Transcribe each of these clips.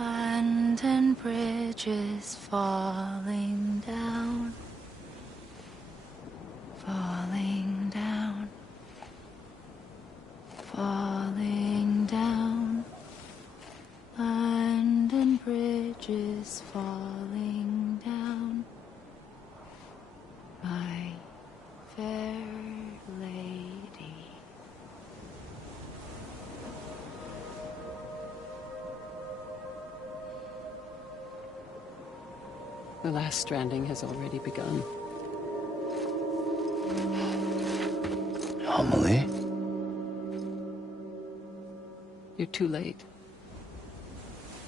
London Bridge is falling down, falling down, falling down. London Bridge is falling down, my fair lady. The last stranding has already begun. Amelie? You're too late.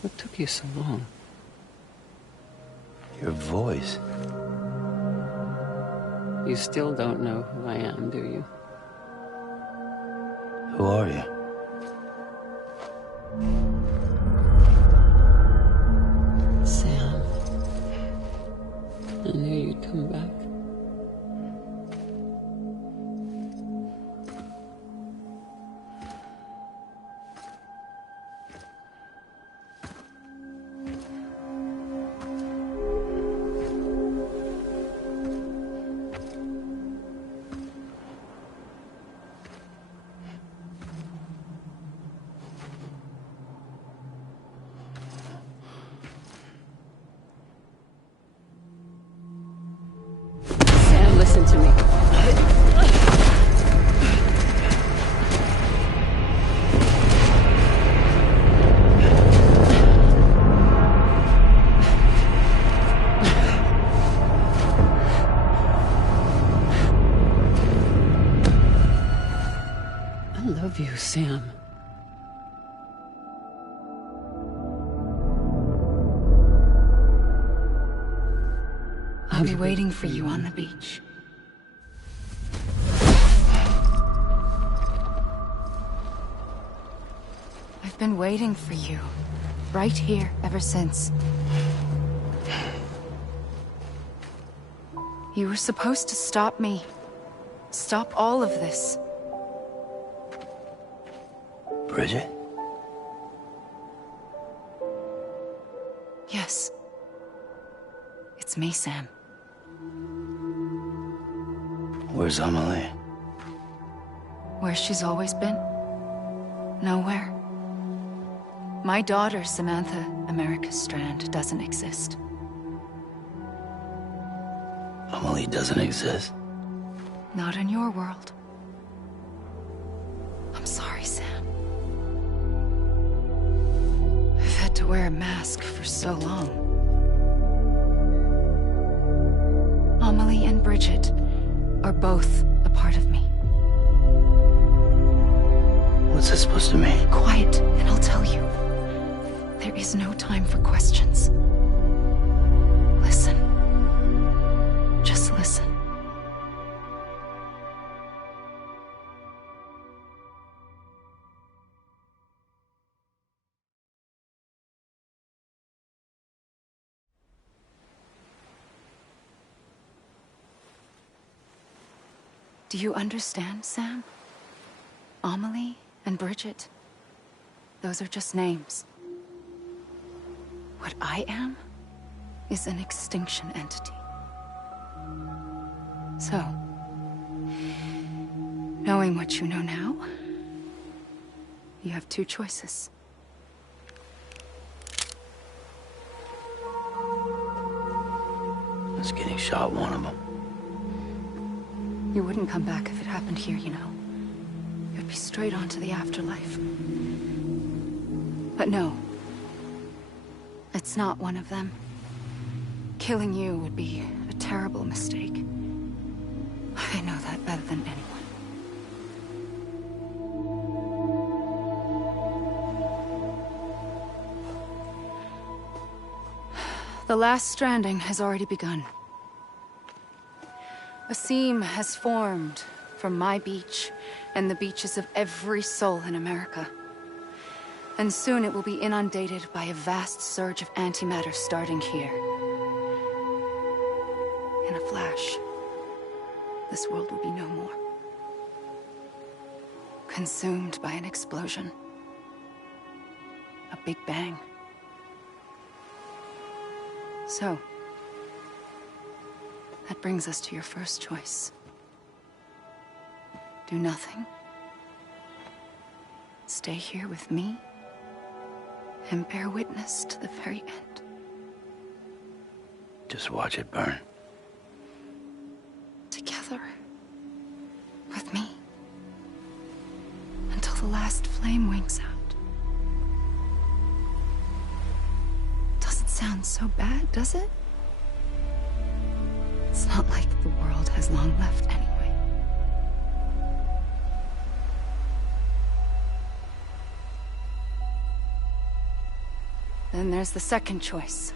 What took you so long? Your voice. You still don't know who I am, do you? Who are you? Sam. I knew you'd come back. Listen to me. I love you, Sam. I'll be waiting for you on the beach. I've been waiting for you, right here, ever since. You were supposed to stop me. Stop all of this. Bridget? Yes. It's me, Sam. Where's Amelie? Where she's always been. Nowhere. My daughter, Samantha America Strand, doesn't exist. Amelie doesn't exist? Not in your world. I'm sorry, Sam. I've had to wear a mask for so long. Amelie and Bridget are both a part of me. What's this supposed to mean? Quiet, and I'll tell you. There is no time for questions. Listen. Just listen. Do you understand, Sam? Amelie and Bridget, those are just names. What I am is an extinction entity. So, knowing what you know now, you have two choices. Is getting shot one of them? You wouldn't come back if it happened here, you know. You'd be straight on to the afterlife. But no. It's not one of them. Killing you would be a terrible mistake. I know that better than anyone. The last stranding has already begun. A seam has formed from my beach and the beaches of every soul in America. And soon it will be inundated by a vast surge of antimatter starting here. In a flash, this world will be no more. Consumed by an explosion. A big bang. So, that brings us to your first choice. Do nothing. Stay here with me, and bear witness to the very end. Just watch it burn. Together. With me. Until the last flame winks out. Doesn't sound so bad, does it? It's not like the world has long left anyway. Then there's the second choice.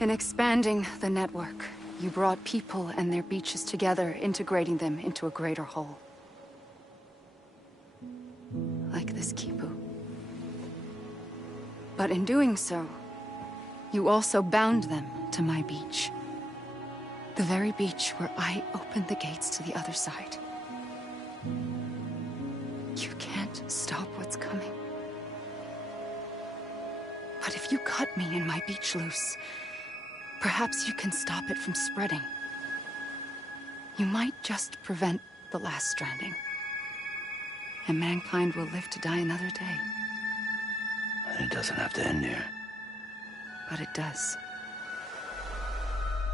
In expanding the network, you brought people and their beaches together, integrating them into a greater whole. Like this Kipu. But in doing so, you also bound them to my beach. The very beach where I opened the gates to the other side. You can't stop what's coming. But if you cut me and my beach loose, perhaps you can stop it from spreading. You might just prevent the last stranding. And mankind will live to die another day. It doesn't have to end here. But it does.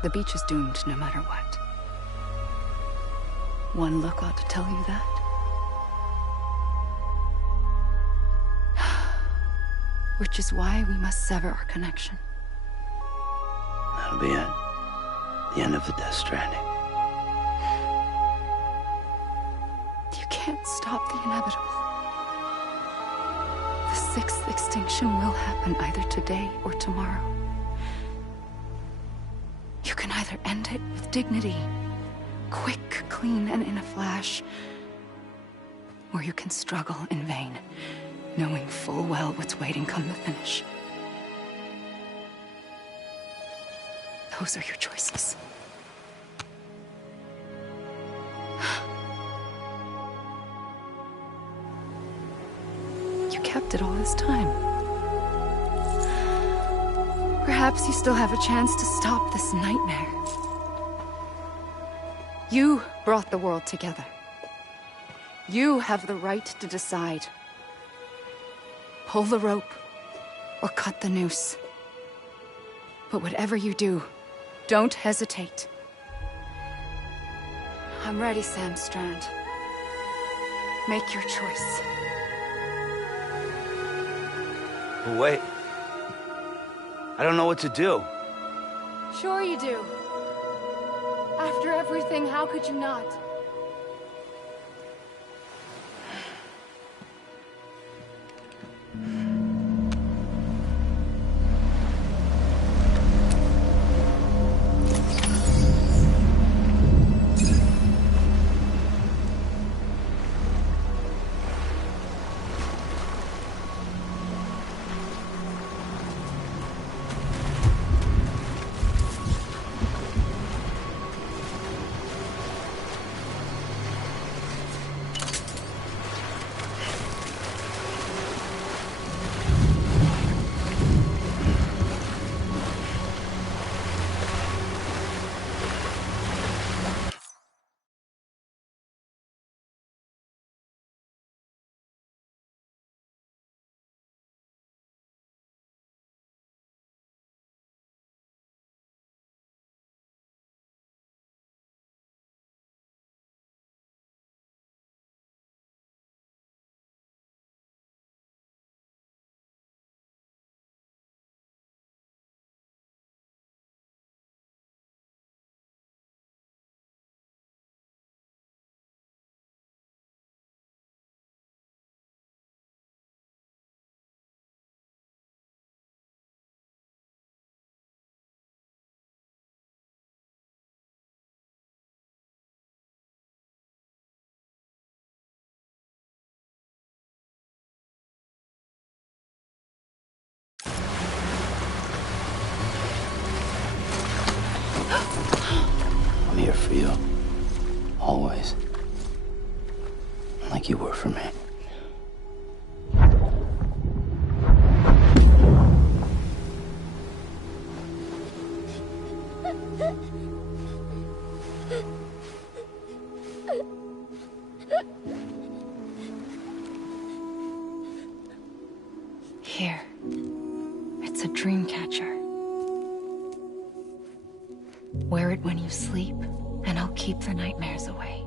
The beach is doomed no matter what. One look ought to tell you that. Which is why we must sever our connection. That'll be it. The end of the Death Stranding. You can't stop the inevitable. The sixth extinction will happen either today or tomorrow. You can either end it with dignity, quick, clean, and in a flash, or you can struggle in vain, knowing full well what's waiting come the finish. Those are your choices. You kept it all this time. Perhaps you still have a chance to stop this nightmare. You brought the world together. You have the right to decide. Pull the rope, or cut the noose. But whatever you do, don't hesitate. I'm ready, Sam Strand. Make your choice. But wait. I don't know what to do. Sure you do. After everything, how could you not? were for me. Here. It's a dream catcher. Wear it when you sleep, and I'll keep the nightmares away.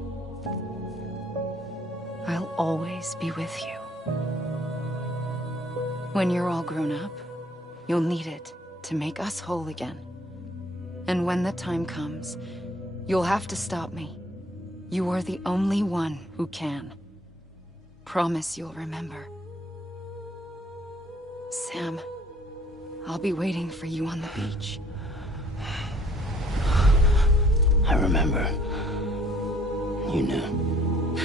I'll always be with you. When you're all grown up, you'll need it to make us whole again. And when the time comes, you'll have to stop me. You are the only one who can. Promise you'll remember. Sam, I'll be waiting for you on the beach. I remember. You knew.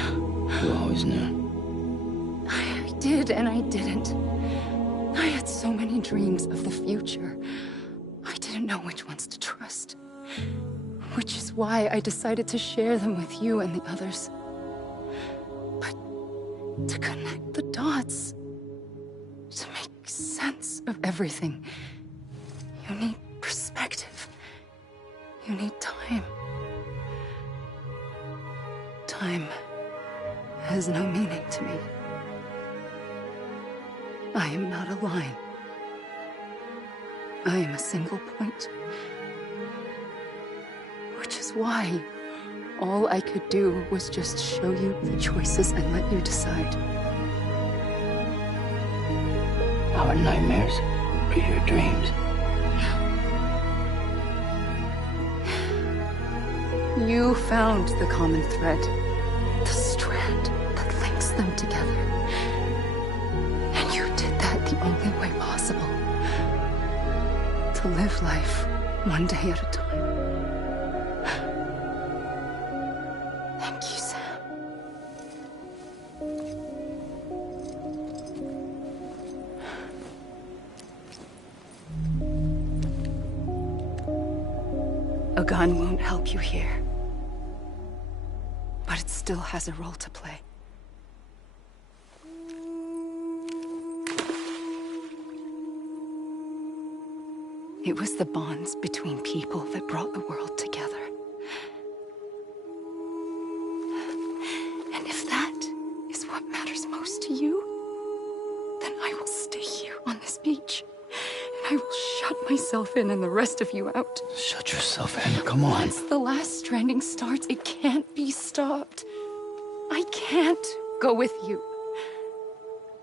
You always knew. I did and I didn't. I had so many dreams of the future. I didn't know which ones to trust. Which is why I decided to share them with you and the others. But to connect the dots, to make sense of everything, you need perspective. You need time. Time has no meaning to me. I am not a line. I am a single point. Which is why all I could do was just show you the choices and let you decide. Our nightmares are your dreams. You found the common thread, the strand that links them together. And you did that the only way possible. To live life one day at a time. Thank you, Sam. A gun won't help you here. But it still has a role to play. It was the bonds between people that brought the world together. And if that is what matters most to you, then I will stay here on this beach. And I will shut myself in and the rest of you out. Shut yourself in, come on. Once the last stranding starts, it can't be stopped. I can't go with you.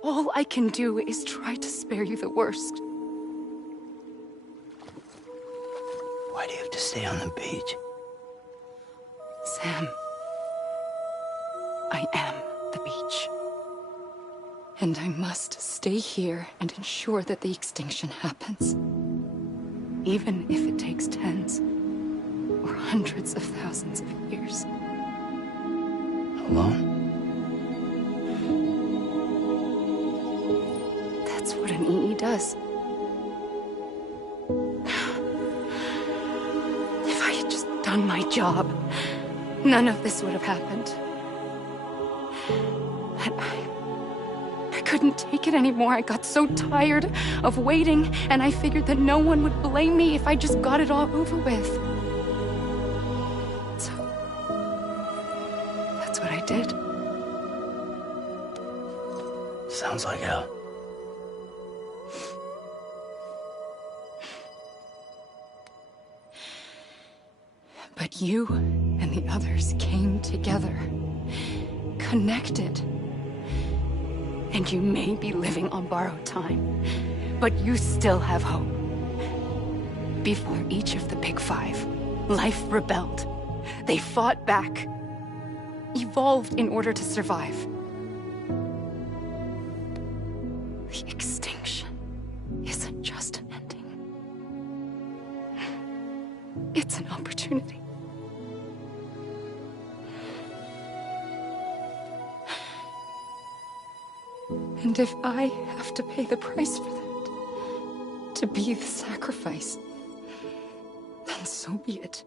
All I can do is try to spare you the worst. Why do you have to stay on the beach? Sam, I am the beach. And I must stay here and ensure that the extinction happens. Even if it takes tens or hundreds of thousands of years. Alone? That's what an EE does. If I had just done my job, none of this would have happened. But I couldn't take it anymore. I got so tired of waiting, and I figured that no one would blame me if I just got it all over with. So, that's what I did. Sounds like hell. But you and the others came together, connected. And you may be living on borrowed time, but you still have hope. Before each of the Big Five, life rebelled. They fought back, evolved in order to survive. The extinction isn't just an ending. It's an opportunity. And if I have to pay the price for that, to be the sacrifice, then so be it.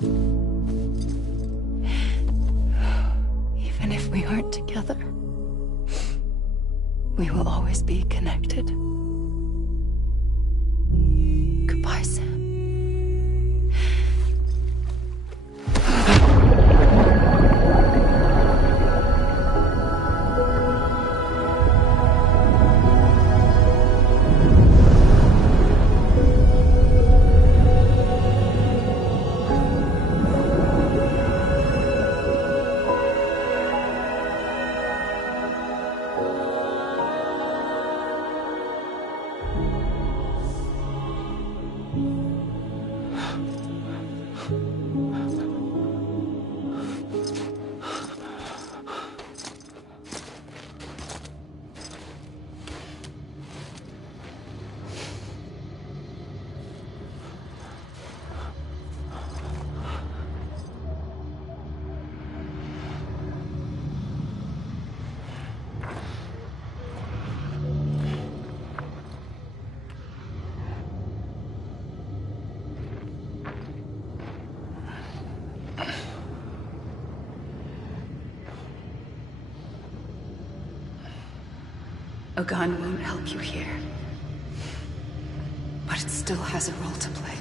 Even if we aren't together, we will always be connected. Goodbye, Sam. A gun won't help you here, but it still has a role to play.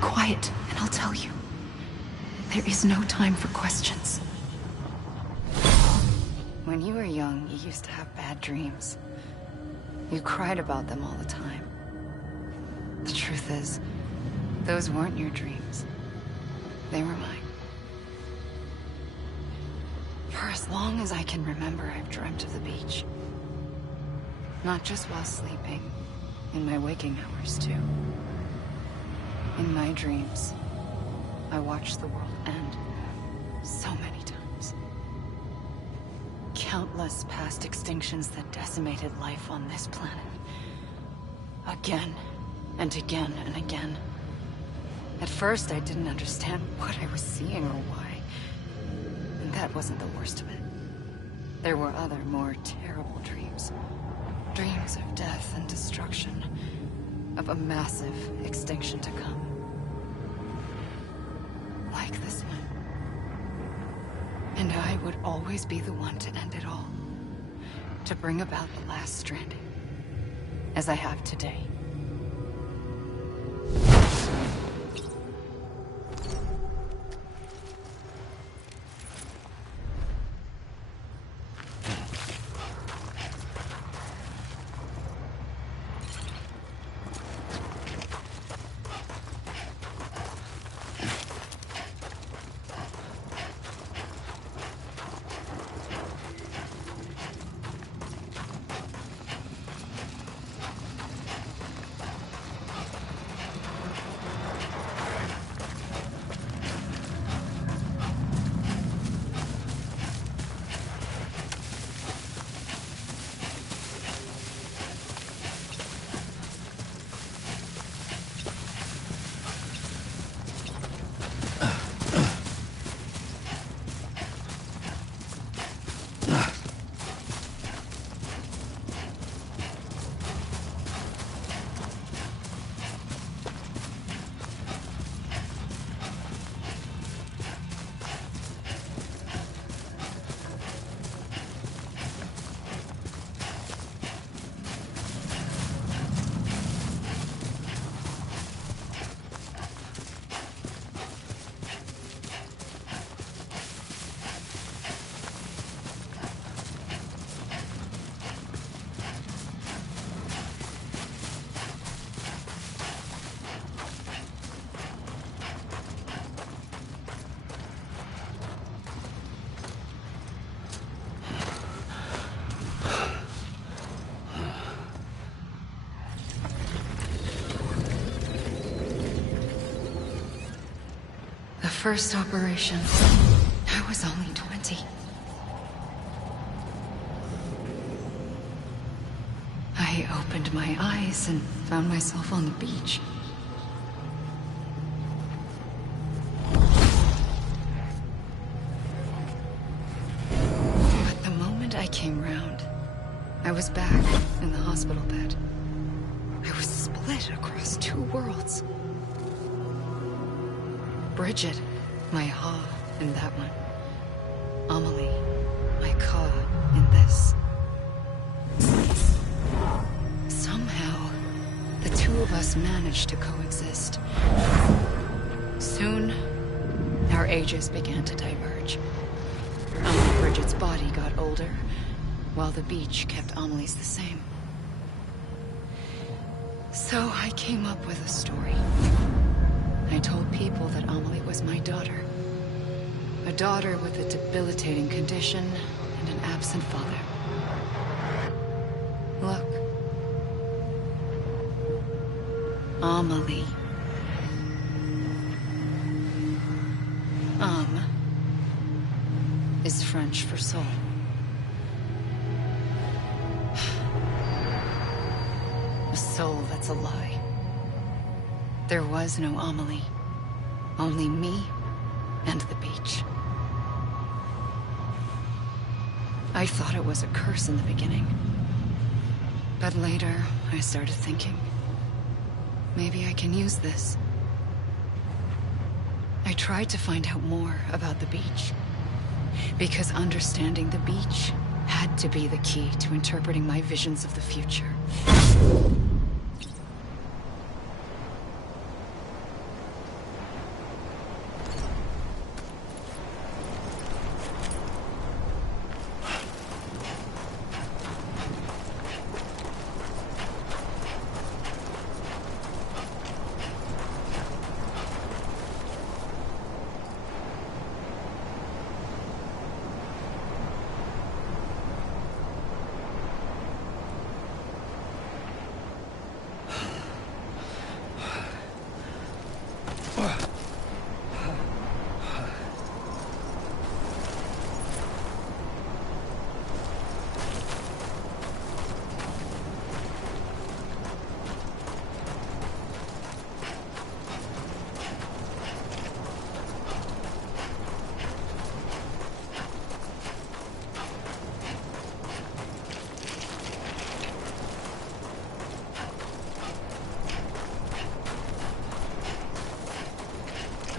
Quiet, and I'll tell you. There is no time for questions. When you were young, you used to have bad dreams. You cried about them all the time. The truth is, those weren't your dreams. They were mine. For as long as I can remember, I've dreamt of the beach. Not just while sleeping, in my waking hours too. In my dreams, I watched the world end so many times. Countless past extinctions that decimated life on this planet. Again, and again, and again. At first, I didn't understand what I was seeing or why. And that wasn't the worst of it. There were other, more terrible dreams. Dreams of death and destruction. Of a massive extinction to come. Like this one. And I would always be the one to end it all. To bring about the last stranding. As I have today. First operation, I was only 20. I opened my eyes and found myself on the beach. But the moment I came round, I was back in the hospital bed. I was split across two worlds. Bridget, my Ha in that one. Amelie, my Ka in this. Somehow, the two of us managed to coexist. Soon, our ages began to diverge. Bridget's body got older, while the beach kept Amelie's the same. So I came up with a story. I told people that Amelie was my daughter. A daughter with a debilitating condition and an absent father. Look. Amelie. Is French for soul. A soul that's a lie. There was no Amelie. Only me and the beach. I thought it was a curse in the beginning. But later, I started thinking, maybe I can use this. I tried to find out more about the beach. Because understanding the beach had to be the key to interpreting my visions of the future.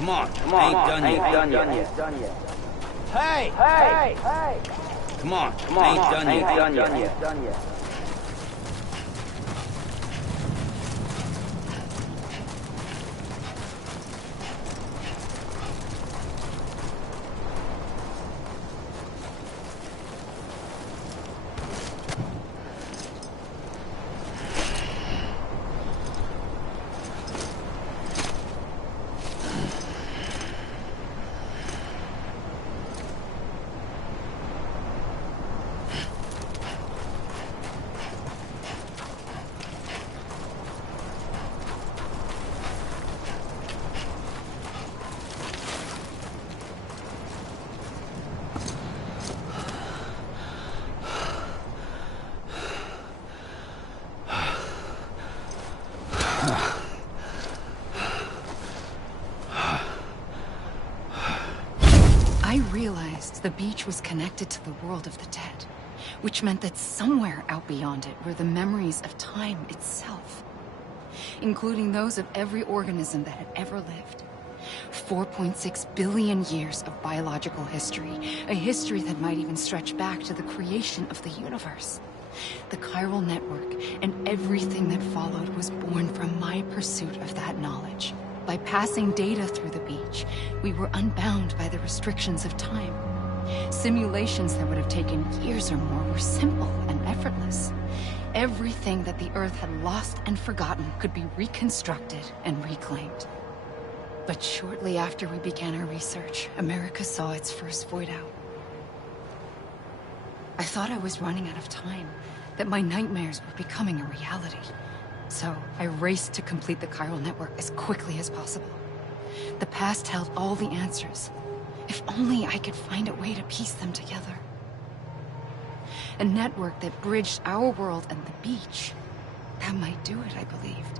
Come on, ain't done yet. Hey! Come on, ain't done yet. I realized the beach was connected to the world of the dead, which meant that somewhere out beyond it were the memories of time itself, including those of every organism that had ever lived. 4.6 billion years of biological history, a history that might even stretch back to the creation of the universe. The chiral network and everything that followed was born from my pursuit of that knowledge. By passing data through the beach, we were unbound by the restrictions of time. Simulations that would have taken years or more were simple and effortless. Everything that the Earth had lost and forgotten could be reconstructed and reclaimed. But shortly after we began our research, America saw its first void out. I thought I was running out of time, that my nightmares were becoming a reality. So I raced to complete the chiral network as quickly as possible. The past held all the answers. If only I could find a way to piece them together. A network that bridged our world and the beach. That might do it, I believed.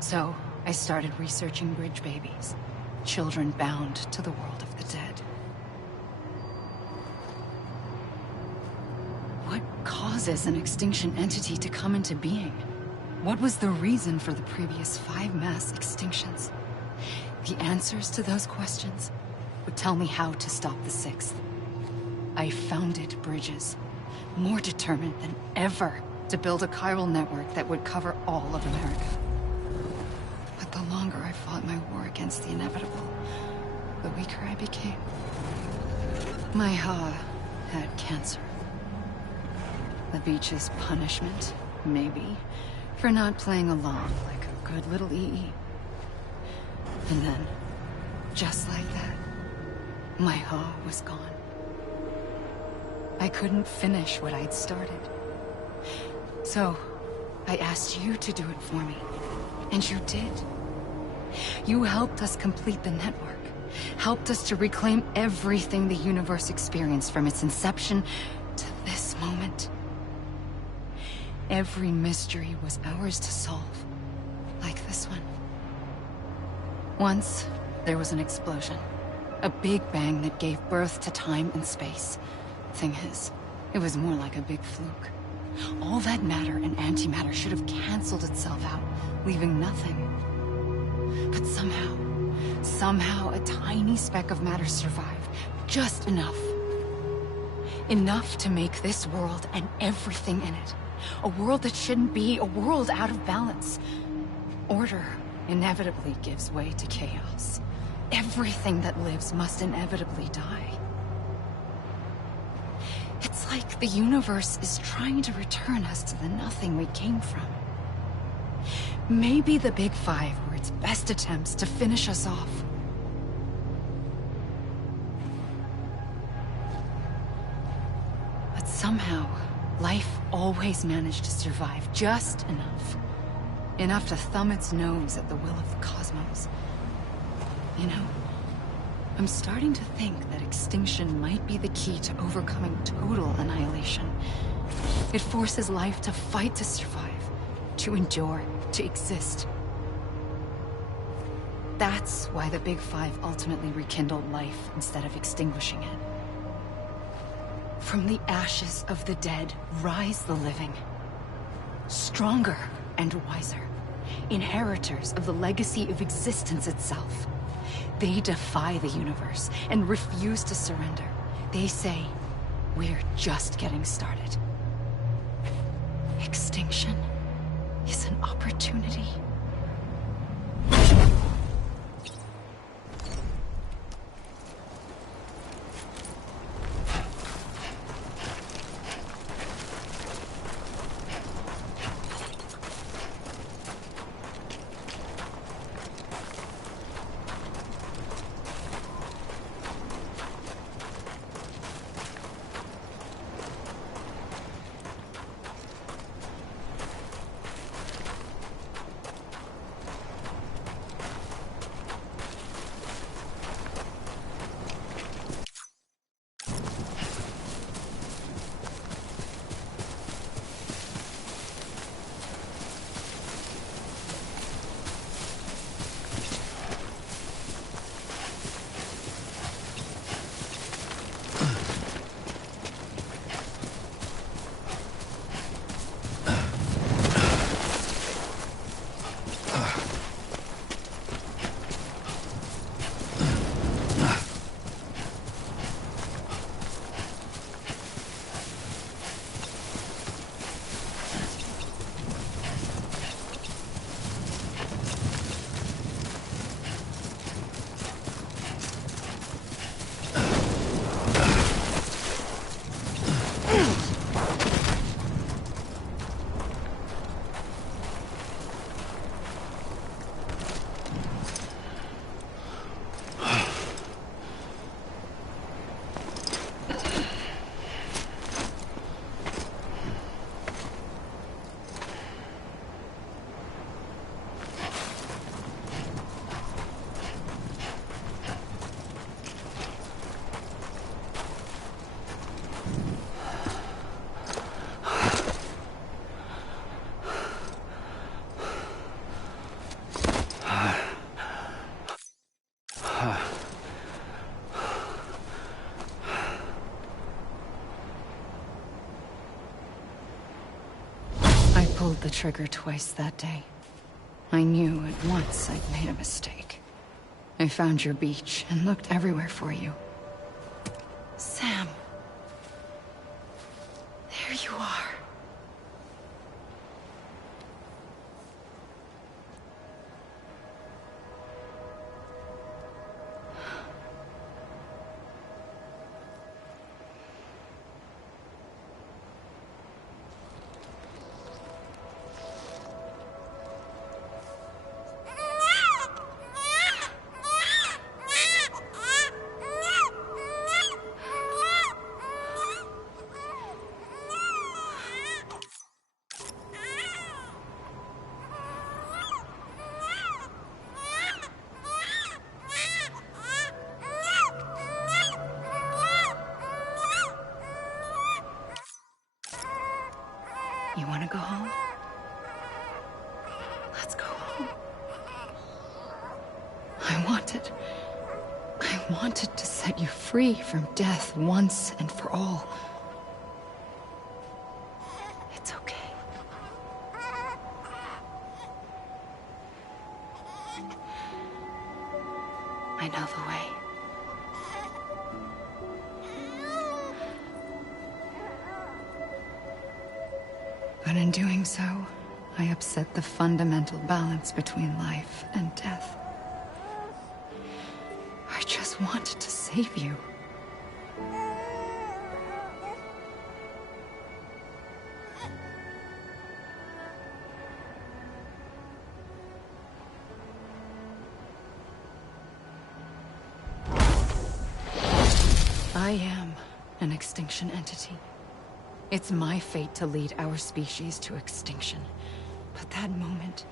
So I started researching bridge babies, children bound to the world of the dead. What causes an extinction entity to come into being? What was the reason for the previous 5 mass extinctions? The answers to those questions would tell me how to stop the 6th. I founded bridges, more determined than ever to build a chiral network that would cover all of America. But the longer I fought my war against the inevitable, the weaker I became. My Ha had cancer. The beach's punishment, maybe, for not playing along like a good little EE. And then, just like that, my Ha was gone. I couldn't finish what I'd started. So, I asked you to do it for me, and you did. You helped us complete the network, helped us to reclaim everything the universe experienced from its inception to this moment. Every mystery was ours to solve, like this one. Once, there was an explosion. A big bang that gave birth to time and space. Thing is, it was more like a big fluke. All that matter and antimatter should have canceled itself out, leaving nothing. But somehow a tiny speck of matter survived. Just enough. Enough to make this world and everything in it. A world that shouldn't be, a world out of balance. Order inevitably gives way to chaos. Everything that lives must inevitably die. It's like the universe is trying to return us to the nothing we came from. Maybe the Big Five were its best attempts to finish us off. But somehow, life always managed to survive just enough. Enough to thumb its nose at the will of the cosmos. You know, I'm starting to think that extinction might be the key to overcoming total annihilation. It forces life to fight to survive, to endure, to exist. That's why the Big Five ultimately rekindled life instead of extinguishing it. From the ashes of the dead, rise the living. Stronger and wiser. Inheritors of the legacy of existence itself. They defy the universe and refuse to surrender. They say, we're just getting started. Extinction is an opportunity. I pulled the trigger twice that day. I knew at once I'd made a mistake. I found your beach and looked everywhere for you. Sam. There you are. You want to go home? Let's go home. I wanted to set you free from death once and for all. It's okay. I know the way. But in doing so, I upset the fundamental balance between life and death. I just wanted to save you. I am an extinction entity. It's my fate to lead our species to extinction. But that moment,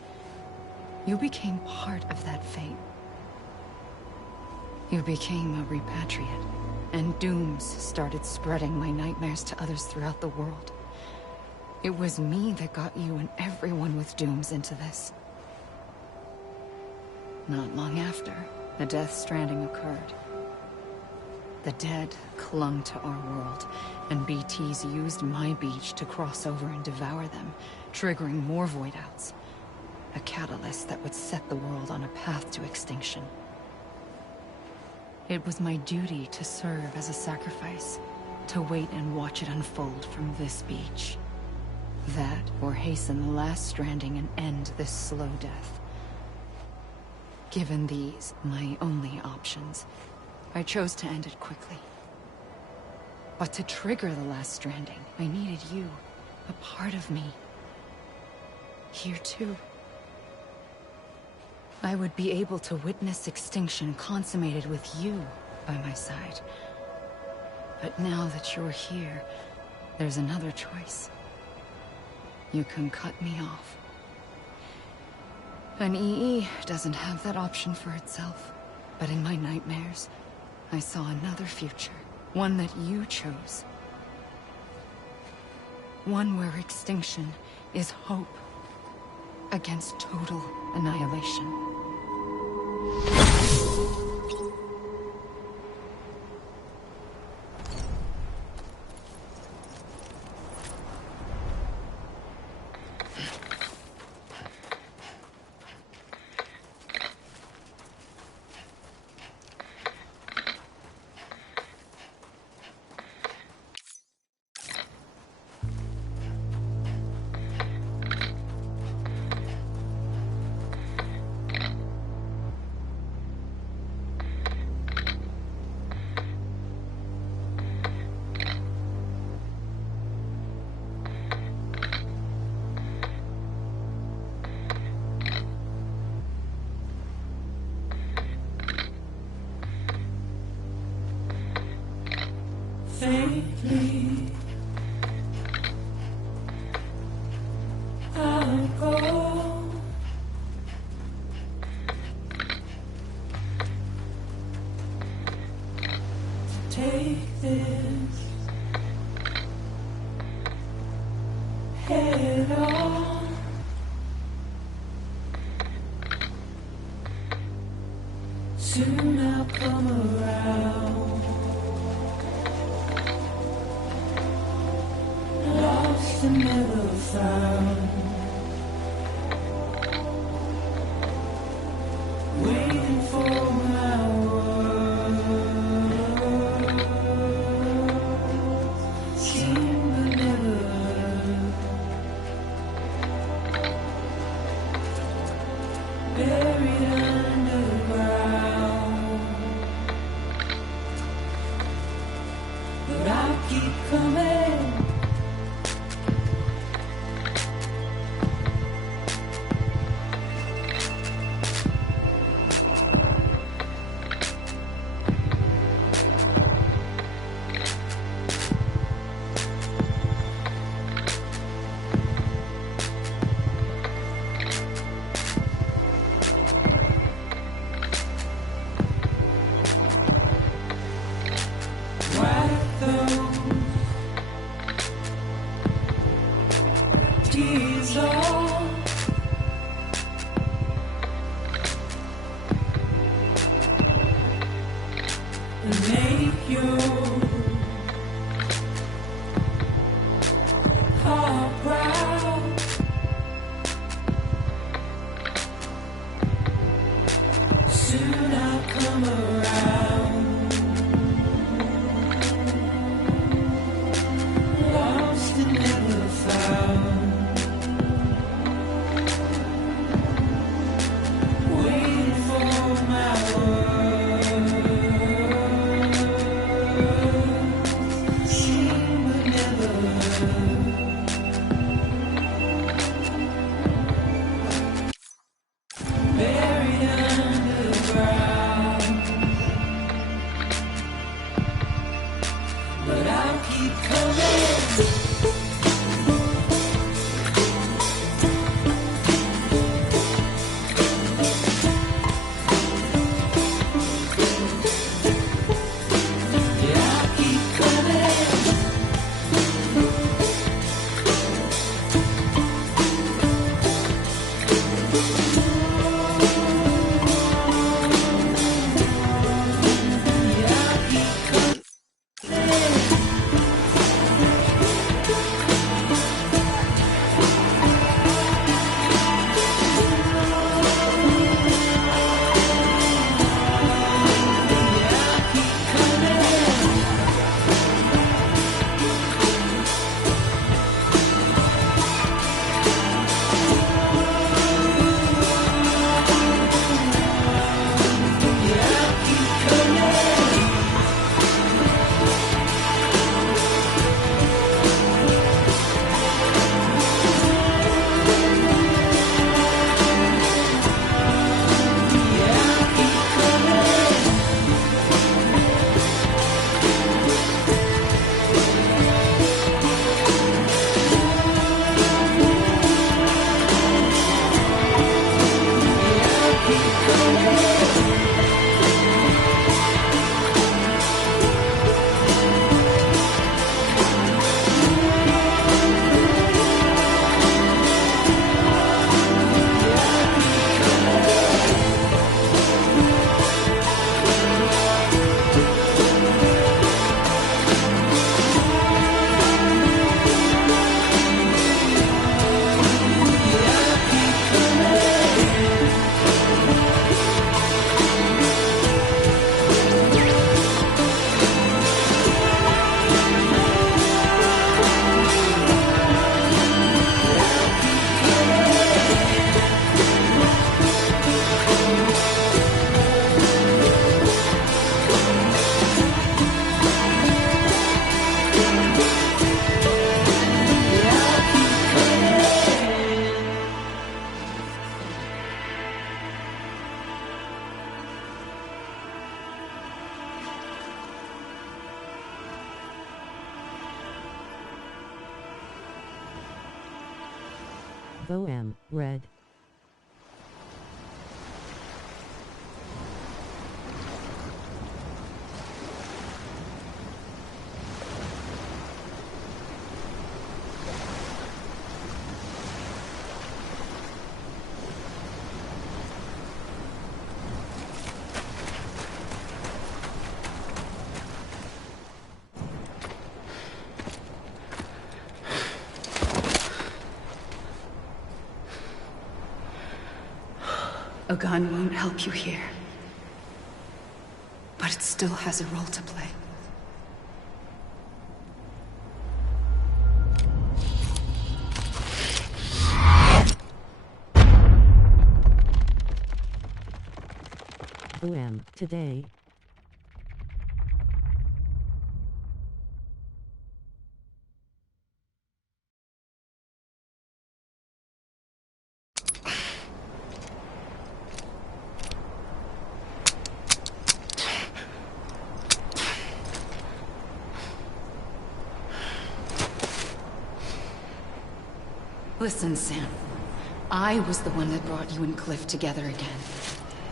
you became part of that fate. You became a repatriate, and dooms started spreading my nightmares to others throughout the world. It was me that got you and everyone with dooms into this. Not long after, the Death Stranding occurred. The dead clung to our world, and BTs used my beach to cross over and devour them, triggering more void outs. A catalyst that would set the world on a path to extinction. It was my duty to serve as a sacrifice, to wait and watch it unfold from this beach. That, or hasten the last stranding and end this slow death. Given these, my only options, I chose to end it quickly. But to trigger the last stranding, I needed you, a part of me. Here too. I would be able to witness extinction consummated with you by my side. But now that you're here, there's another choice. You can cut me off. An EE doesn't have that option for itself. But in my nightmares, I saw another future. One that you chose. One where extinction is hope against total annihilation. Faintly, I'll go. Take this head on. Soon I'll come around. Lost and never found. Waiting for my words. Seen but never heard. Buried underground. But I'll keep coming. Tears off. And make your heart proud. Soon I'll come around. Lost and never found. Waiting for my words. OM, red. A gun won't help you here. But it still has a role to play. OM, today. Listen, Sam. I was the one that brought you and Cliff together again.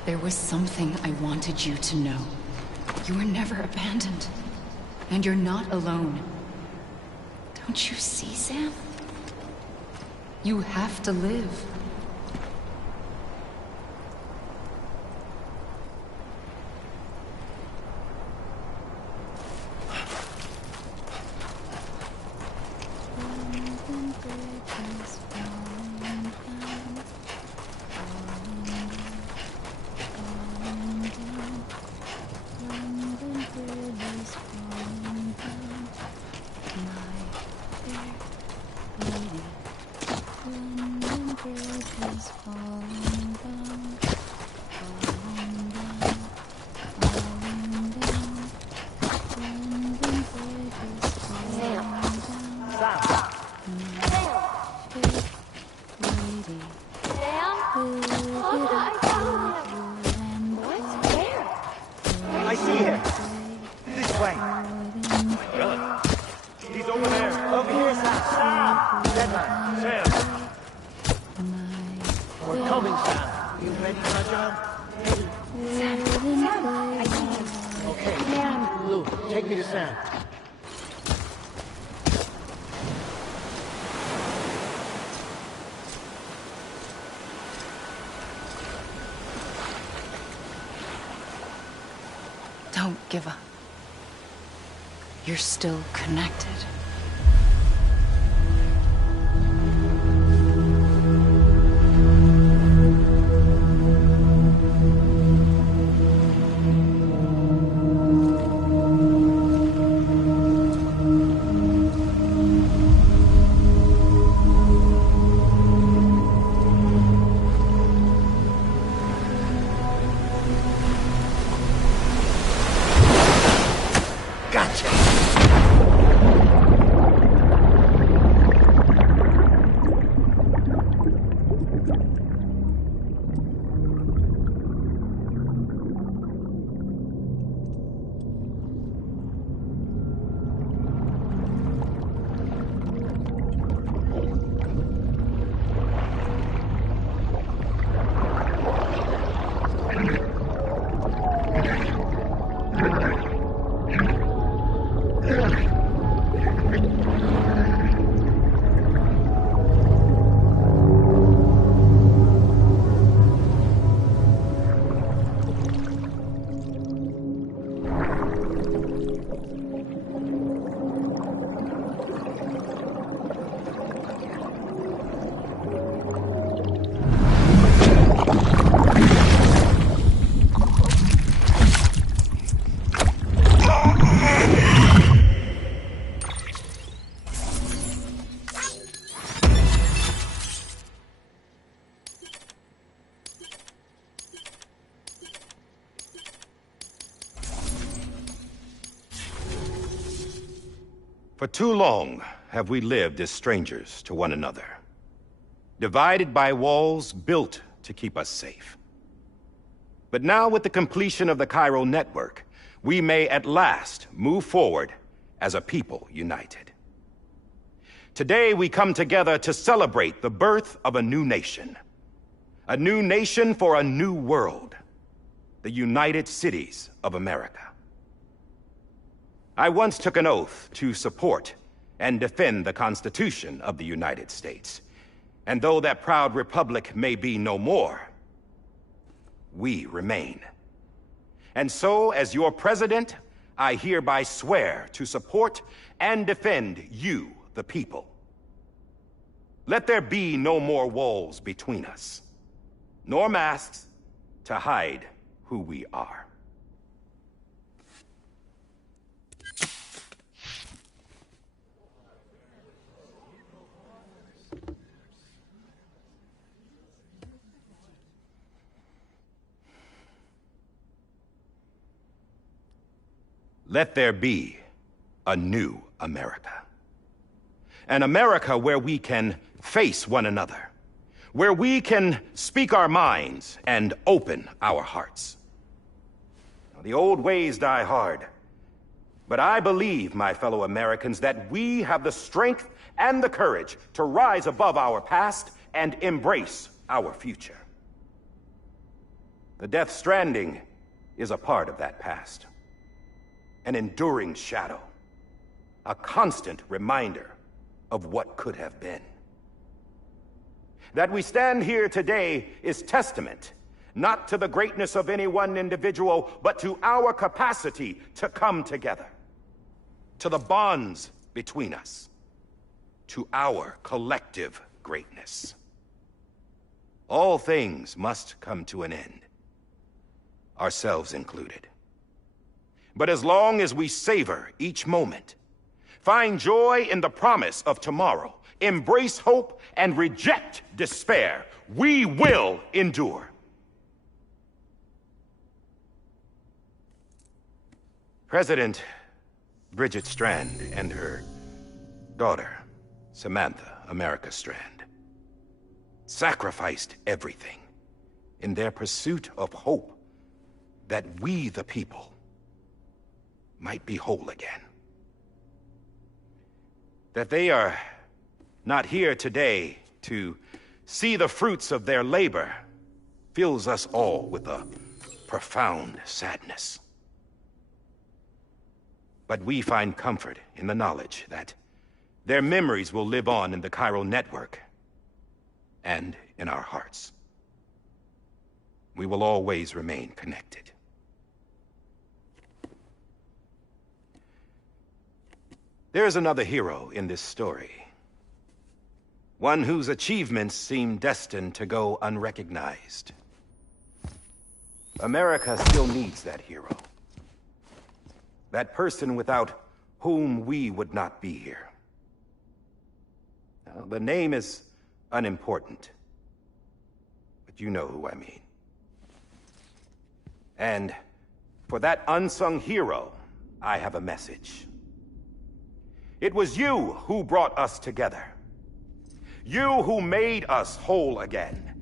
There was something I wanted you to know. You were never abandoned. And you're not alone. Don't you see, Sam? You have to live. I see him. This way. Really? He's over there. Over here, Sam. Deadline. Sam. We're coming, Sam. You ready for our job? Sam, I see him. Okay. Sam. Lou, take me to Sam. Don't give up. You're still connected. For too long have we lived as strangers to one another, divided by walls built to keep us safe. But now, with the completion of the Cairo network, we may at last move forward as a people united. Today we come together to celebrate the birth of a new nation. A new nation for a new world. The United Cities of America. I once took an oath to support and defend the Constitution of the United States. And though that proud republic may be no more, we remain. And so, as your president, I hereby swear to support and defend you, the people. Let there be no more walls between us, nor masks to hide who we are. Let there be a new America. An America where we can face one another, where we can speak our minds and open our hearts. The old ways die hard, but I believe, my fellow Americans, that we have the strength and the courage to rise above our past and embrace our future. The Death Stranding is a part of that past. An enduring shadow, a constant reminder of what could have been. That we stand here today is testament, not to the greatness of any one individual, but to our capacity to come together, to the bonds between us, to our collective greatness. All things must come to an end, ourselves included. But as long as we savor each moment, find joy in the promise of tomorrow, embrace hope, and reject despair, we will endure. President Bridget Strand and her daughter, Samantha America Strand, sacrificed everything in their pursuit of hope that we, the people, might be whole again. That they are not here today to see the fruits of their labor fills us all with a profound sadness. But we find comfort in the knowledge that their memories will live on in the chiral network and in our hearts. We will always remain connected. There is another hero in this story. One whose achievements seem destined to go unrecognized. America still needs that hero. That person without whom we would not be here. Now, the name is unimportant, but you know who I mean. And for that unsung hero, I have a message. It was you who brought us together. You who made us whole again.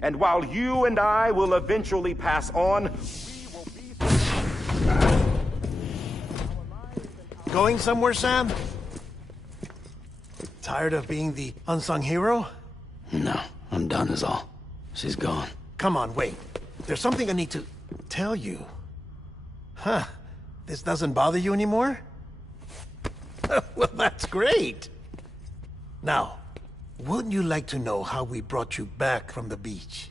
And while you and I will eventually pass on, we will be... Going somewhere, Sam? Tired of being the unsung hero? No, I'm done is all. She's gone. Come on, wait. There's something I need to tell you. Huh. This doesn't bother you anymore? Well, that's great. Now, wouldn't you like to know how we brought you back from the beach?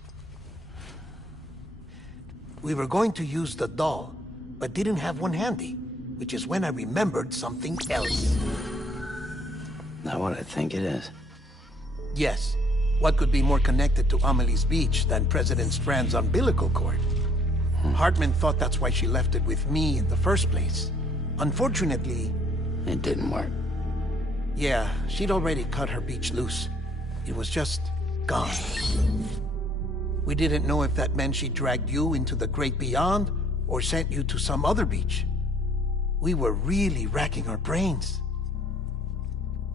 We were going to use the doll, but didn't have one handy, which is when I remembered something else. Not what I think it is. Yes. What could be more connected to Amelie's beach than President Strand's umbilical cord? Hartman thought that's why she left it with me in the first place. Unfortunately... It didn't work. Yeah, she'd already cut her beach loose. It was just gone. We didn't know if that meant she dragged you into the great beyond or sent you to some other beach. We were really racking our brains.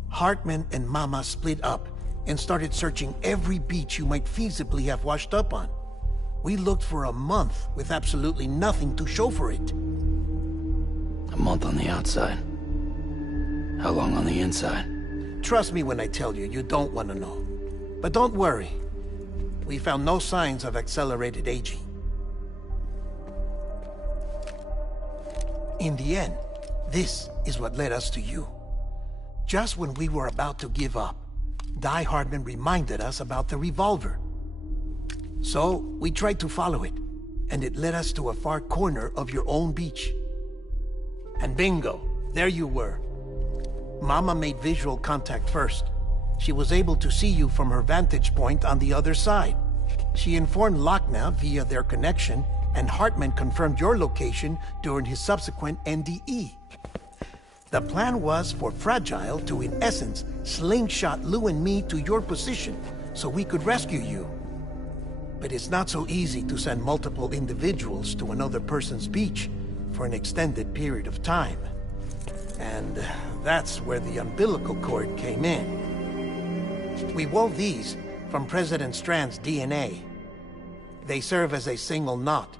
Hartman and Mama split up and started searching every beach you might feasibly have washed up on. We looked for a month with absolutely nothing to show for it. A month on the outside. How long on the inside? Trust me when I tell you, you don't want to know. But don't worry. We found no signs of accelerated aging. In the end, this is what led us to you. Just when we were about to give up, Die Hardman reminded us about the revolver. So, we tried to follow it, and it led us to a far corner of your own beach. And bingo, there you were. Mama made visual contact first. She was able to see you from her vantage point on the other side. She informed Lochner via their connection, and Hartman confirmed your location during his subsequent NDE. The plan was for Fragile to, in essence, slingshot Lou and me to your position so we could rescue you. But it's not so easy to send multiple individuals to another person's beach for an extended period of time. And that's where the umbilical cord came in. We wove these from President Strand's DNA. They serve as a single knot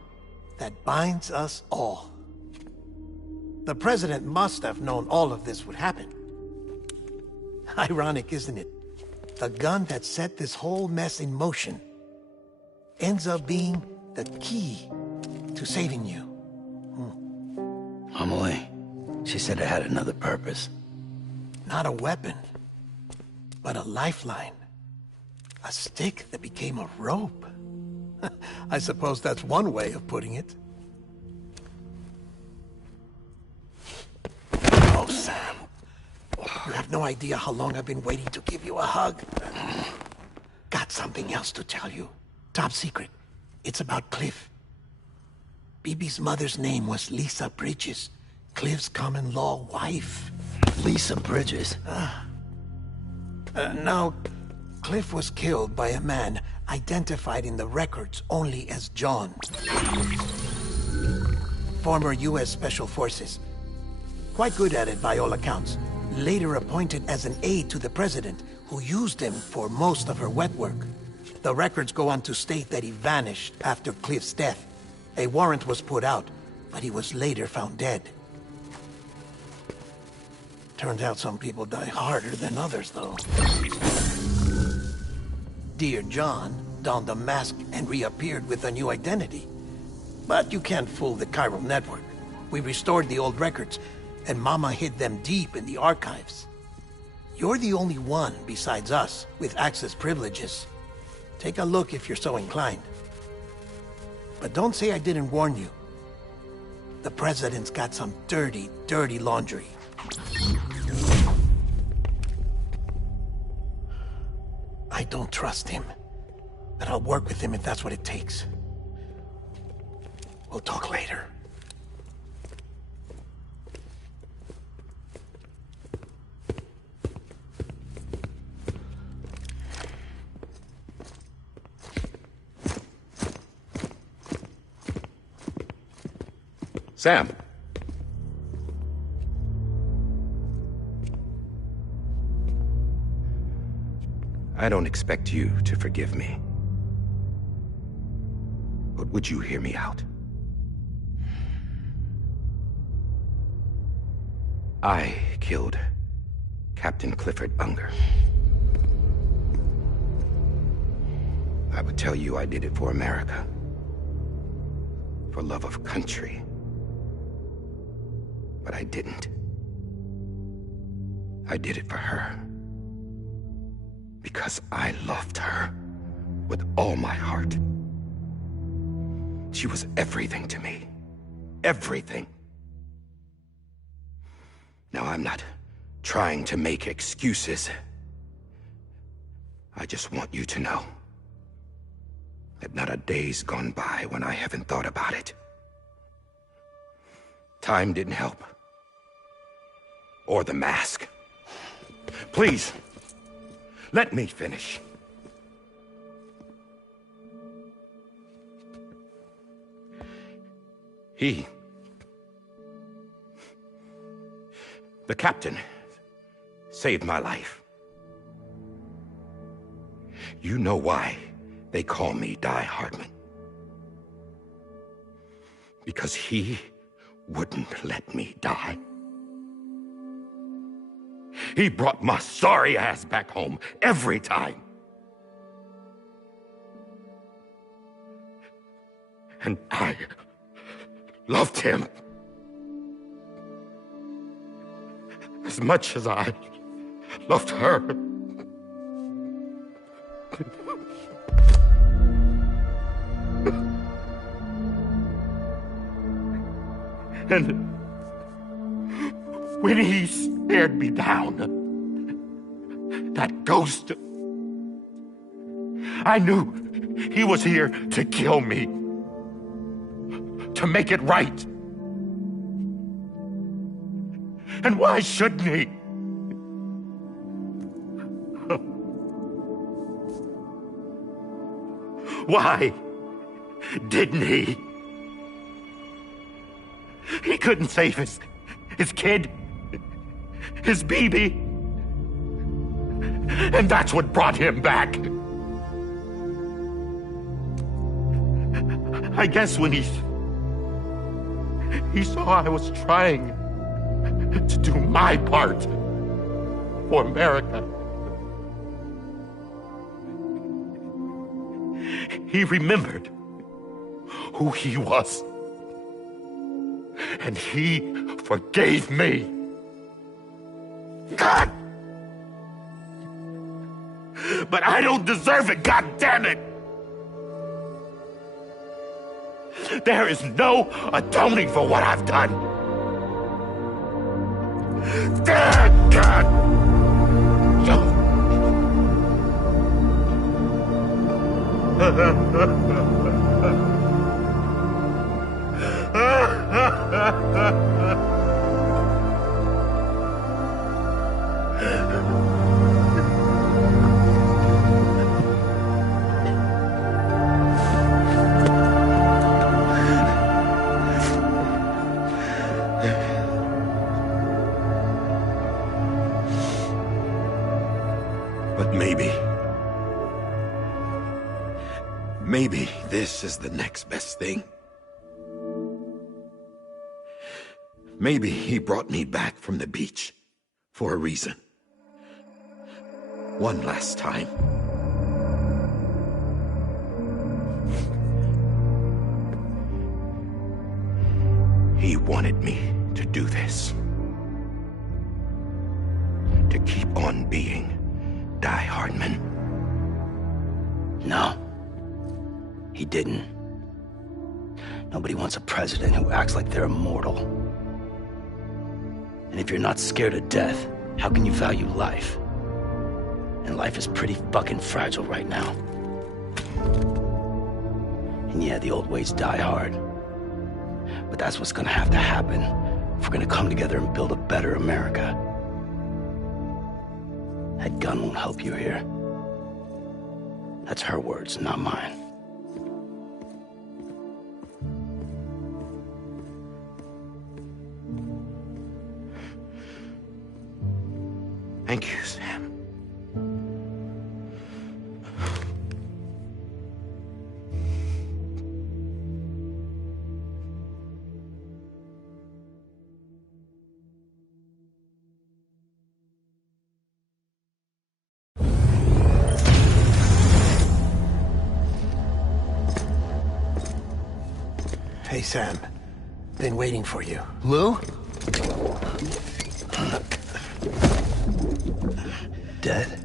that binds us all. The President must have known all of this would happen. Ironic, isn't it? The gun that set this whole mess in motion ends up being the key to saving you. Amelie, she said it had another purpose. Not a weapon, but a lifeline. A stick that became a rope. I suppose that's one way of putting it. Oh, Sam. You have no idea how long I've been waiting to give you a hug. Got something else to tell you. Top secret. It's about Cliff. Bibi's mother's name was Lisa Bridges, Cliff's common-law wife. Lisa Bridges? Now, Cliff was killed by a man identified in the records only as John. Former U.S. Special Forces. Quite good at it by all accounts. Later appointed as an aide to the president, who used him for most of her wet work. The records go on to state that he vanished after Cliff's death. A warrant was put out, but he was later found dead. Turns out some people die harder than others, though. Dear John donned a mask and reappeared with a new identity. But you can't fool the chiral network. We restored the old records, and Mama hid them deep in the archives. You're the only one, besides us, with access privileges. Take a look if you're so inclined. But don't say I didn't warn you. The President's got some dirty, dirty laundry. I don't trust him, but I'll work with him if that's what it takes. We'll talk later. Sam. I don't expect you to forgive me. But would you hear me out? I killed Captain Clifford Unger. I would tell you I did it for America. For love of country. But I didn't. I did it for her. Because I loved her with all my heart. She was everything to me. Everything. Now, I'm not trying to make excuses. I just want you to know that not a day's gone by when I haven't thought about it. Time didn't help. Or the mask. Please, let me finish. The captain, saved my life. You know why they call me Die Hardman. Because he wouldn't let me die. He brought my sorry ass back home every time. And I loved him as much as I loved her. And when he stared me down, that ghost, I knew he was here to kill me, to make it right. And why shouldn't he? Why didn't he? He couldn't save his kid, his baby. And that's what brought him back. I guess when he saw I was trying to do my part for America, he remembered who he was. And he forgave me. God! But I don't deserve it, God damn it! There is no atoning for what I've done. God! But maybe this is the next best thing. Maybe he brought me back from the beach for a reason. One last time. He wanted me to do this. To keep on being Die Hardman. No. He didn't. Nobody wants a president who acts like they're immortal. And if you're not scared of death, how can you value life? And life is pretty fucking fragile right now. And yeah, the old ways die hard. But that's what's gonna have to happen if we're gonna come together and build a better America. That gun won't help you here. That's her words, not mine. Thank you, Sam. Hey, Sam. Been waiting for you. Lou? Dead?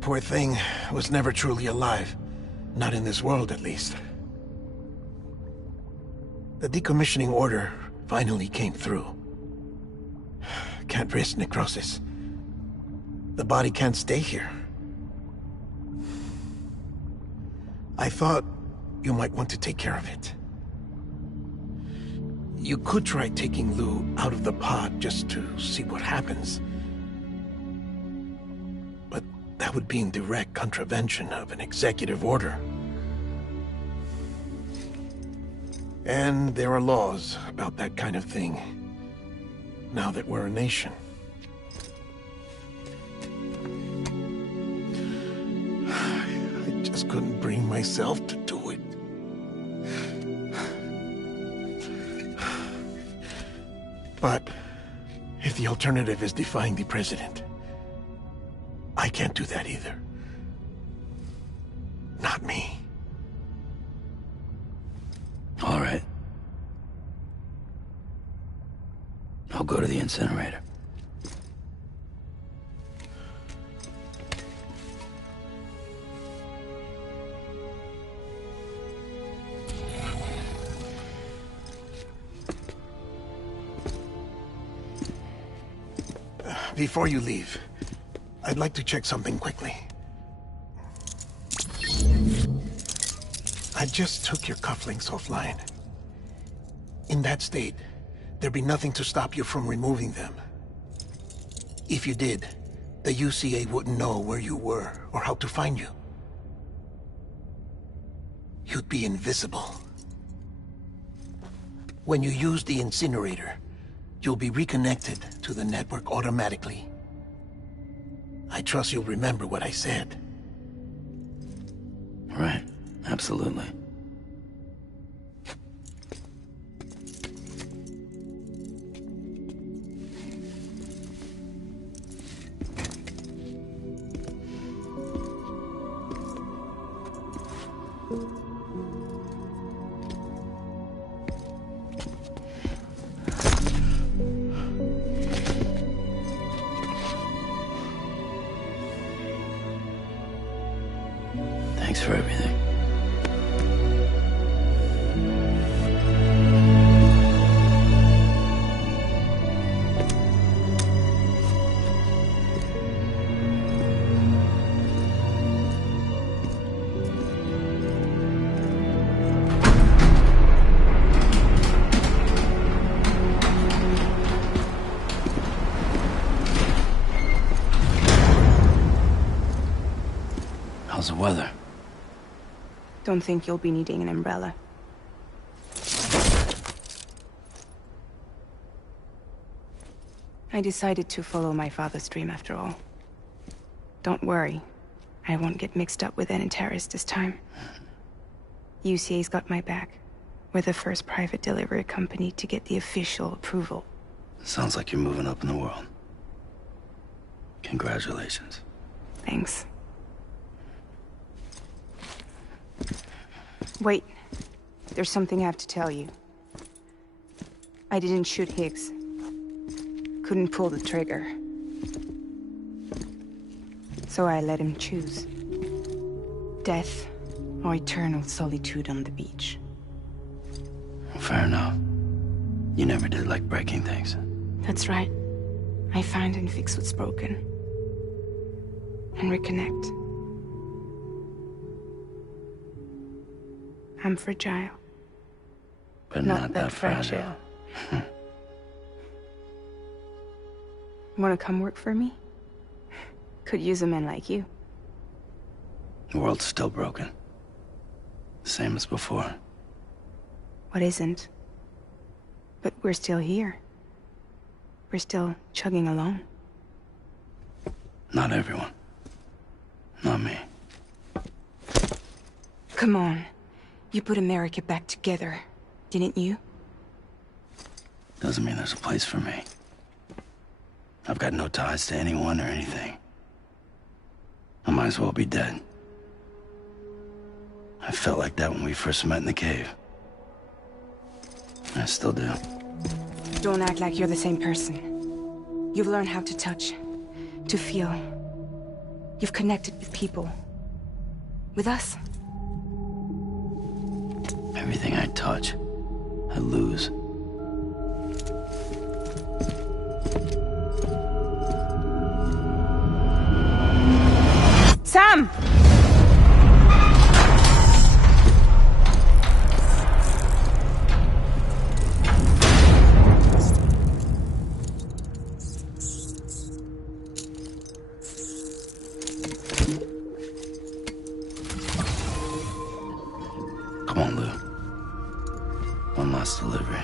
Poor thing was never truly alive. Not in this world, at least. The decommissioning order finally came through. Can't risk necrosis. The body can't stay here. I thought you might want to take care of it. You could try taking Lou out of the pod just to see what happens. But that would be in direct contravention of an executive order. And there are laws about that kind of thing, now that we're a nation. I just couldn't bring myself to do it. But If the alternative is defying the president, I can't do that either. Not me. All right. I'll go to the incinerator. Before you leave, I'd like to check something quickly. I just took your cufflinks offline. In that state, there'd be nothing to stop you from removing them. If you did, the UCA wouldn't know where you were or how to find you. You'd be invisible. When you use the incinerator, you'll be reconnected to the network automatically. I trust you'll remember what I said. Right. Absolutely. Thanks for everything. How's the weather? Don't think you'll be needing an umbrella. I decided to follow my father's dream after all. Don't worry. I won't get mixed up with any terrorists this time. UCA's got my back. We're the first private delivery company to get the official approval. Sounds like you're moving up in the world. Congratulations. Thanks. Wait. There's something I have to tell you. I didn't shoot Higgs. Couldn't pull the trigger. So I let him choose. Death or eternal solitude on the beach. Fair enough. You never did like breaking things. That's right. I find and fix what's broken. And reconnect. I'm fragile. But not that fragile. Wanna come work for me? Could use a man like you. The world's still broken. Same as before. What isn't? But we're still here. We're still chugging along. Not everyone. Not me. Come on. You put America back together, didn't you? Doesn't mean there's a place for me. I've got no ties to anyone or anything. I might as well be dead. I felt like that when we first met in the cave. I still do. Don't act like you're the same person. You've learned how to touch, to feel. You've connected with people. With us. Everything I touch, I lose. Sam! Come on, Lou. One last delivery.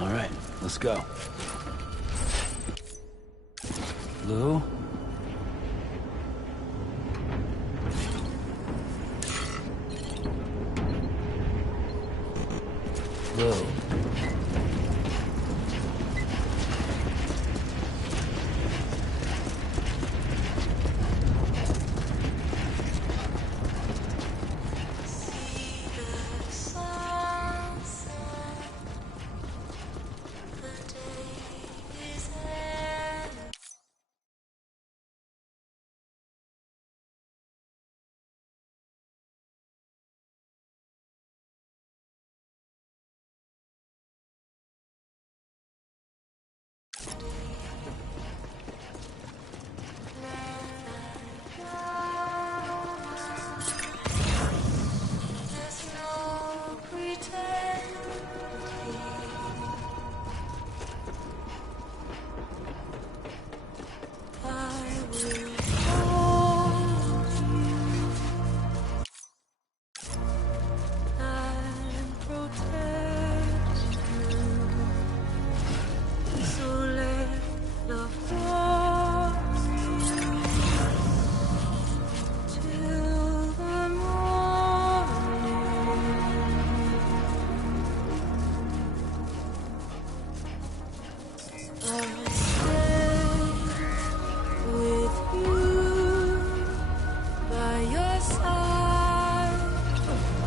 All right, let's go. Lou? Lou.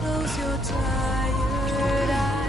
Close your tired eyes.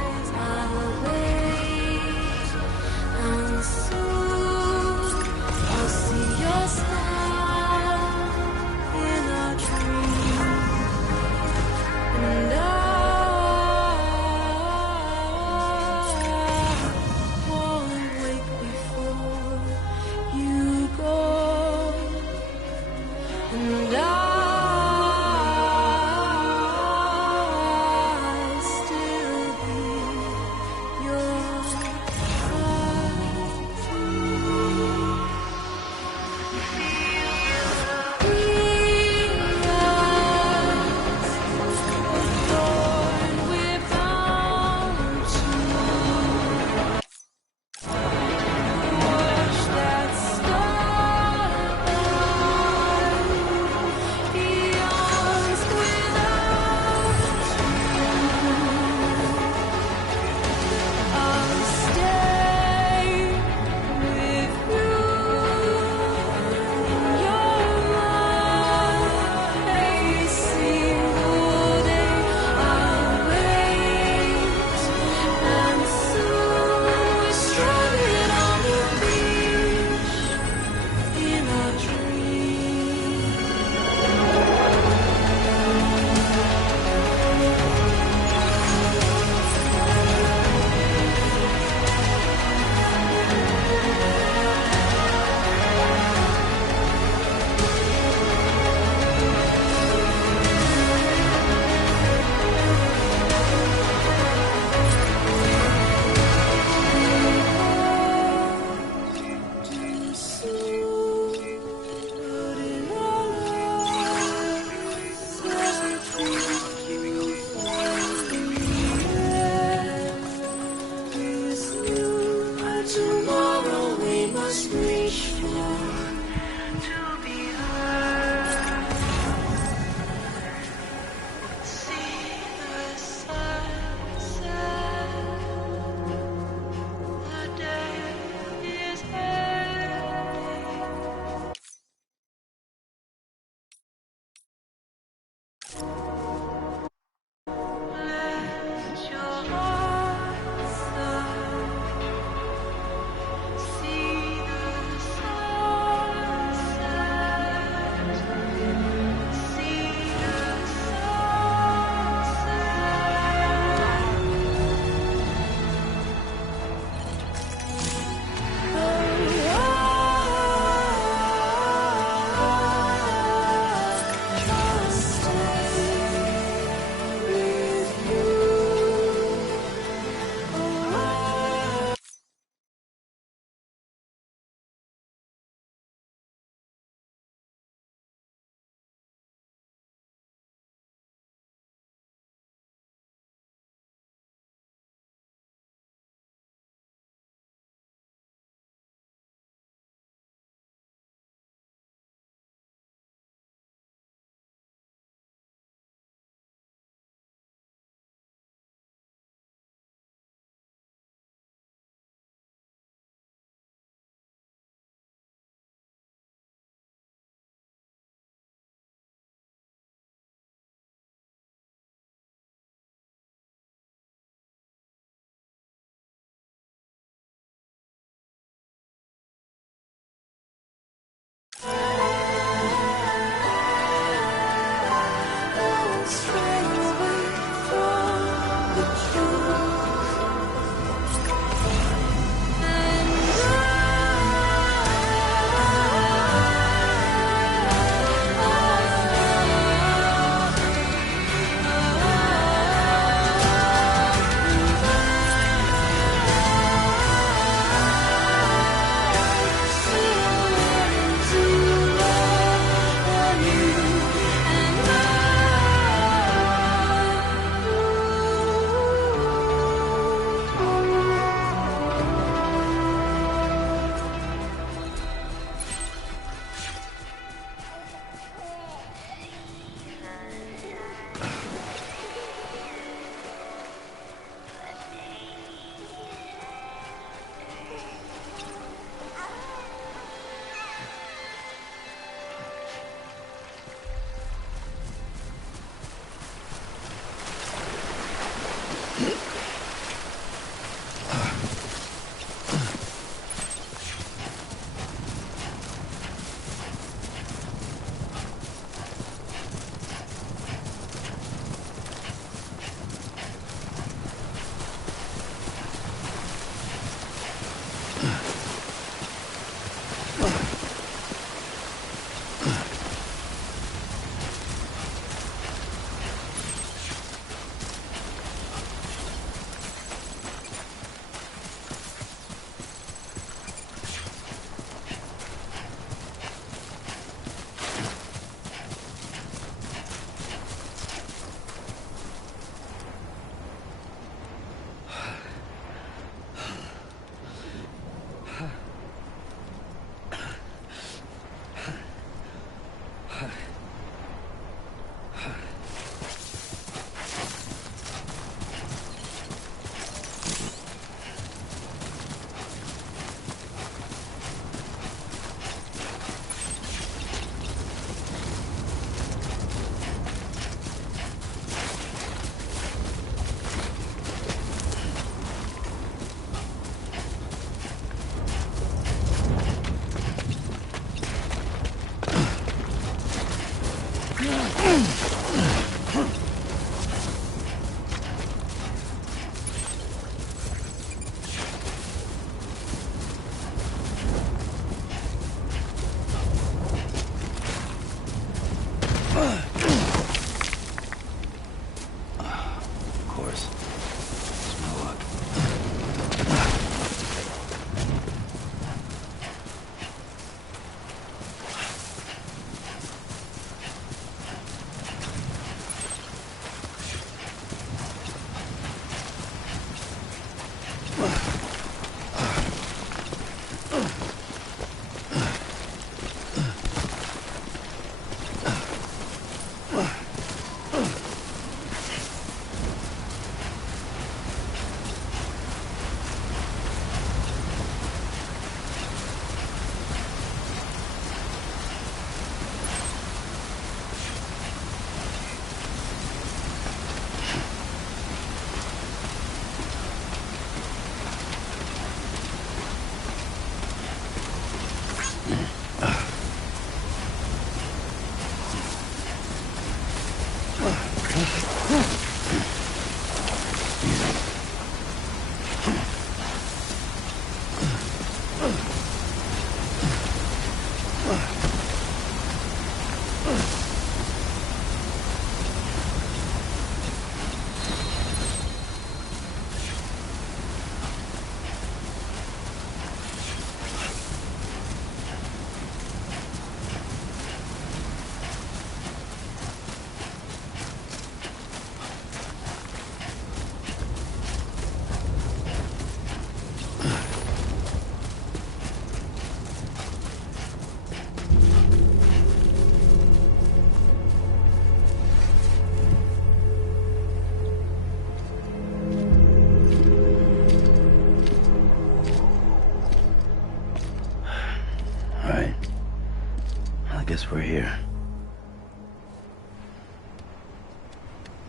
guess we're here.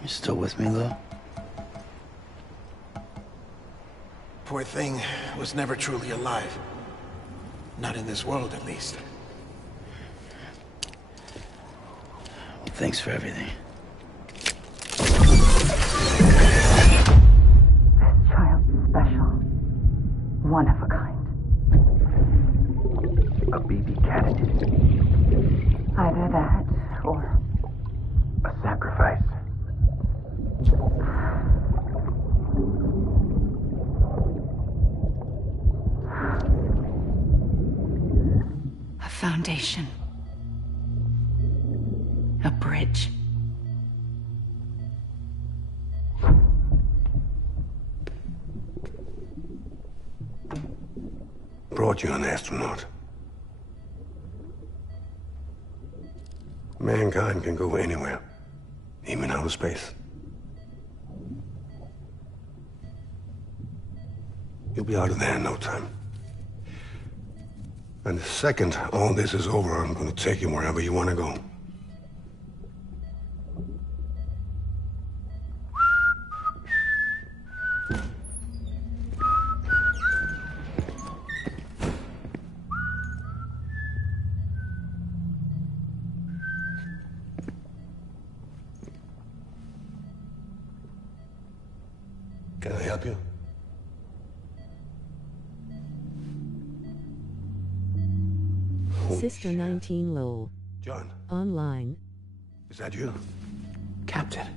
You still with me, Lou? Poor thing was never truly alive. Not in this world, at least. Well, thanks for everything. This child's special. One of a kind. A baby candidate. Either that, or... a sacrifice. A foundation. A bridge. Brought you an astronaut. Mankind can go anywhere, even outer space. You'll be out of there in no time. And the second all this is over, I'm going to take you wherever you want to go. Can I help you? Sister 19 Lowell. John, Online. is that you? Captain,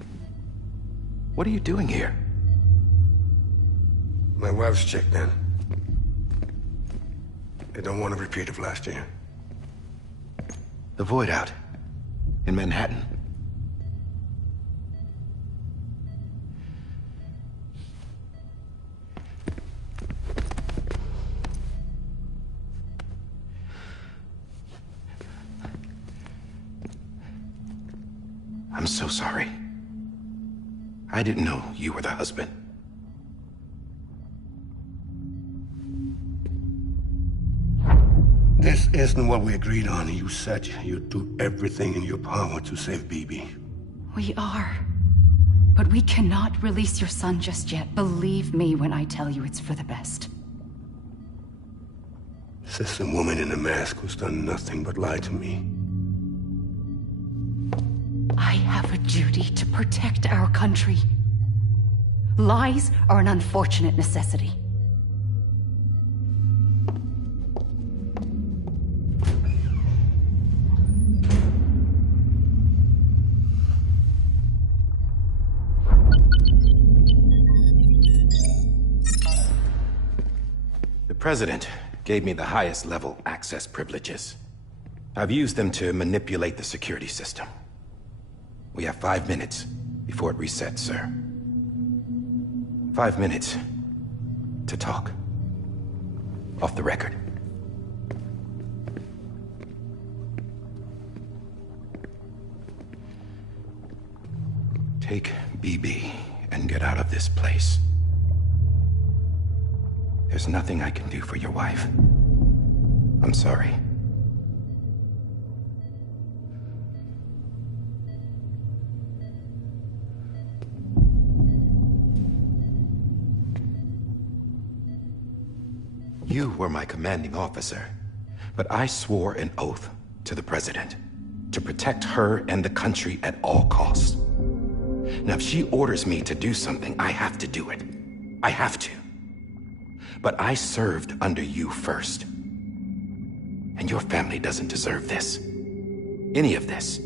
what are you doing here? My wife's checked in. They don't want a repeat of last year. The Void out in Manhattan. I'm so sorry. I didn't know you were the husband. This isn't what we agreed on. You said you'd do everything in your power to save BB. We are. But we cannot release your son just yet. Believe me when I tell you it's for the best. This is a woman in a mask who's done nothing but lie to me. I have a duty to protect our country. Lies are an unfortunate necessity. The President gave me the highest level access privileges. I've used them to manipulate the security system. We have 5 minutes before it resets, sir. 5 minutes to talk. Off the record. Take BB and get out of this place. There's nothing I can do for your wife. I'm sorry. You were my commanding officer, but I swore an oath to the President to protect her and the country at all costs. Now, if she orders me to do something, I have to do it. I have to. But I served under you first. And your family doesn't deserve this. Any of this.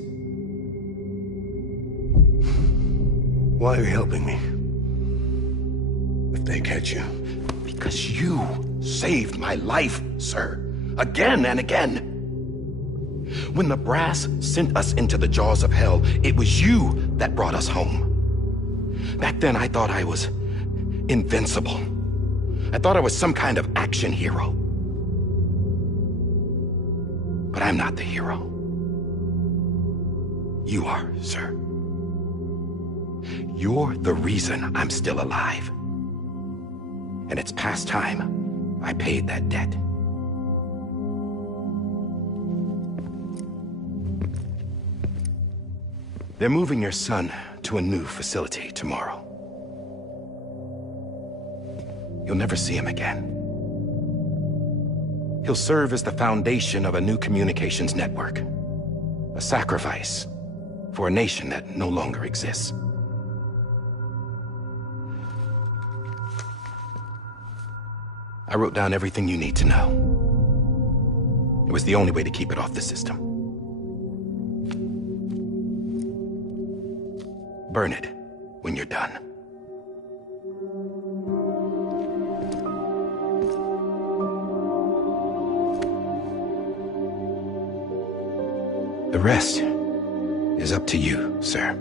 Why are you helping me? If they catch you. Because you saved my life, sir. Again and again. When the brass sent us into the jaws of hell, it was you that brought us home. Back then, I thought I was invincible. I thought I was some kind of action hero. But I'm not the hero. You are, sir. You're the reason I'm still alive. And it's past time I paid that debt. They're moving your son to a new facility tomorrow. You'll never see him again. He'll serve as the foundation of a new communications network. A sacrifice for a nation that no longer exists. I wrote down everything you need to know. It was the only way to keep it off the system. Burn it when you're done. The rest is up to you, sir.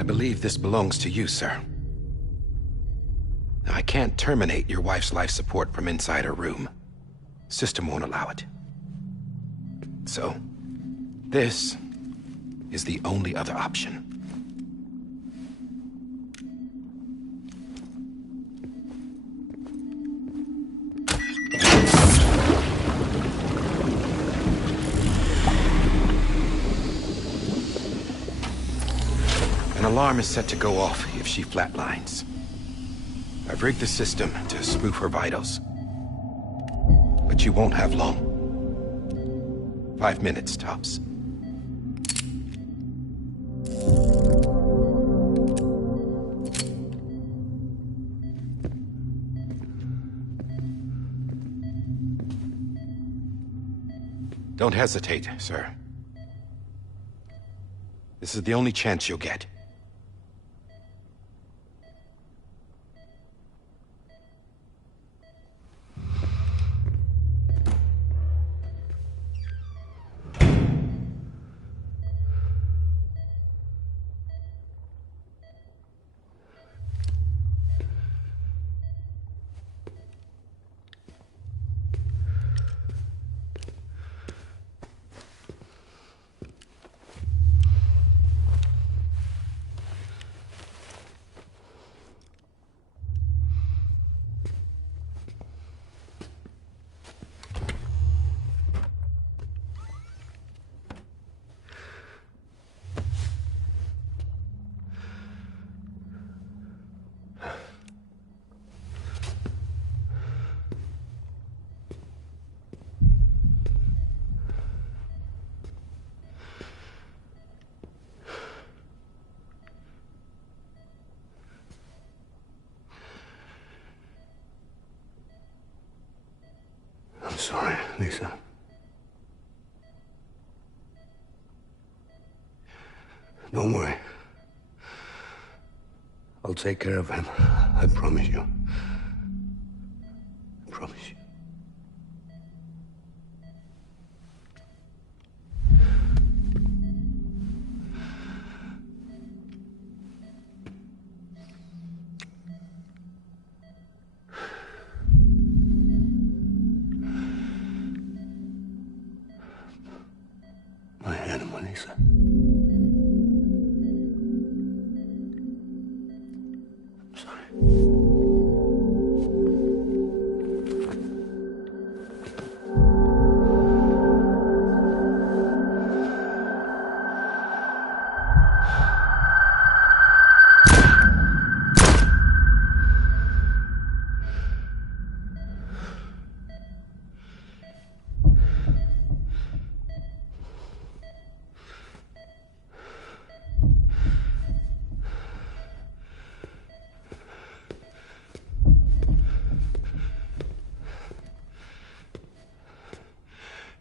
I believe this belongs to you, sir. Now, I can't terminate your wife's life support from inside her room. System won't allow it. So, this is the only other option. An alarm is set to go off if she flatlines. I've rigged the system to spoof her vitals. But you won't have long. 5 minutes, tops. Don't hesitate, sir. This is the only chance you'll get. I'm sorry, Lisa. Don't worry. I'll take care of him. I promise you. I promise you. My animal, Lisa. I'm sorry.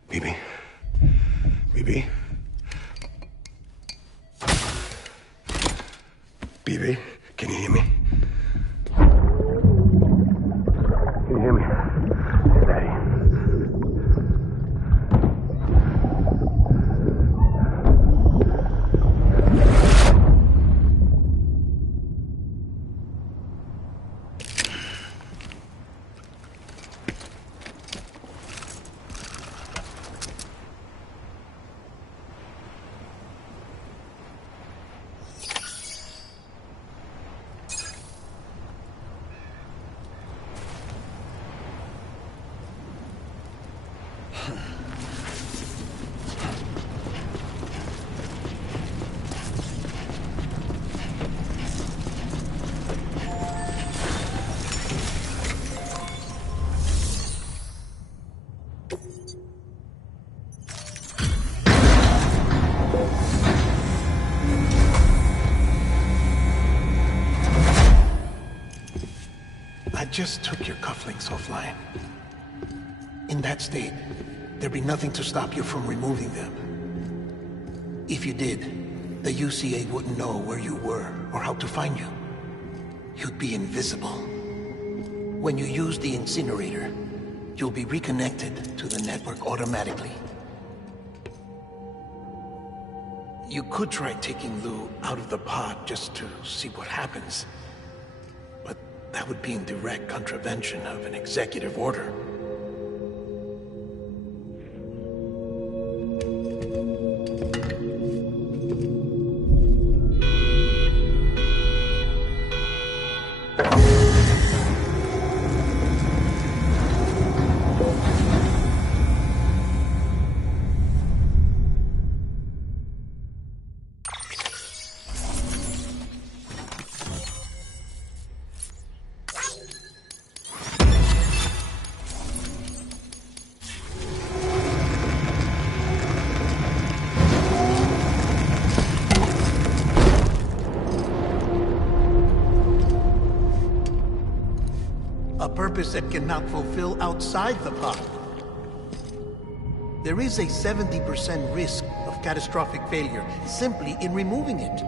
Bibi. Bibi. Bibi, can you hear me? Can you hear me? It's Daddy. I just took your cufflinks offline. In that state, there'd be nothing to stop you from removing them. If you did, the UCA wouldn't know where you were or how to find you. You'd be invisible. When you use the incinerator, you'll be reconnected to the network automatically. You could try taking Lou out of the pod just to see what happens. But that would be in direct contravention of an executive order. A purpose that cannot fulfill outside the pod. There is a 70% risk of catastrophic failure simply in removing it.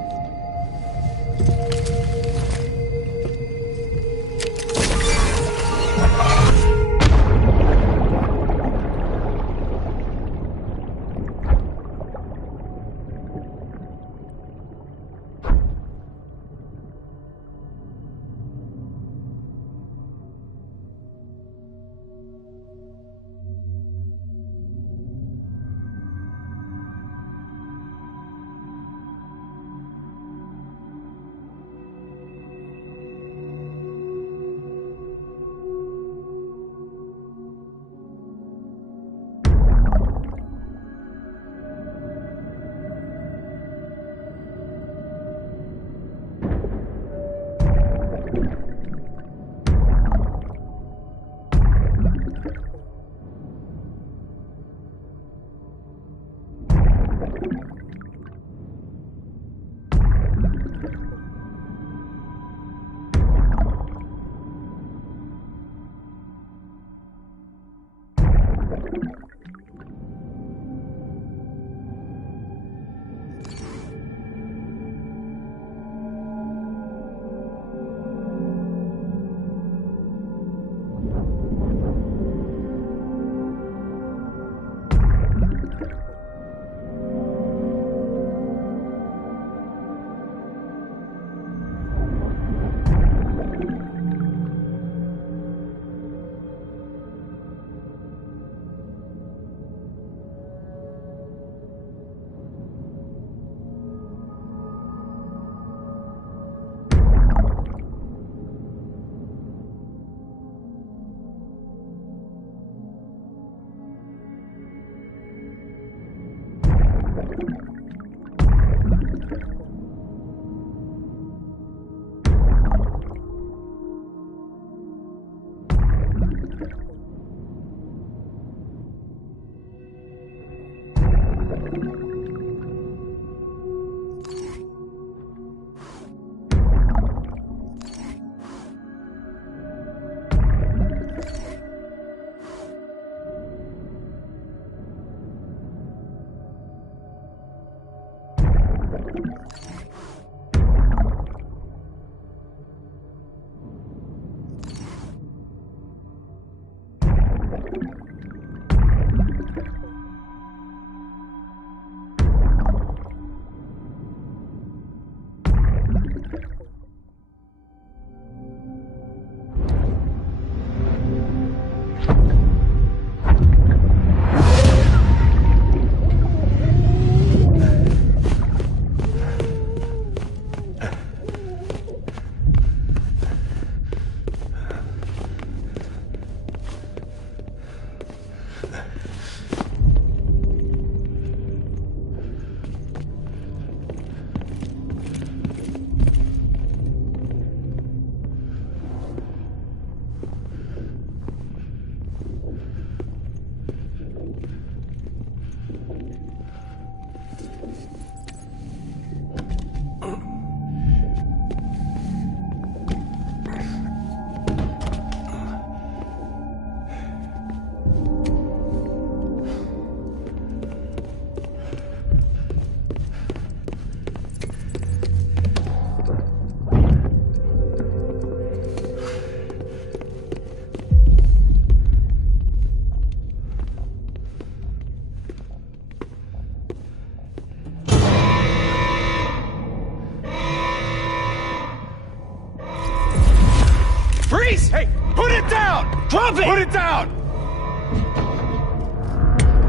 Freeze! Hey, put it down! Drop it! Put it down!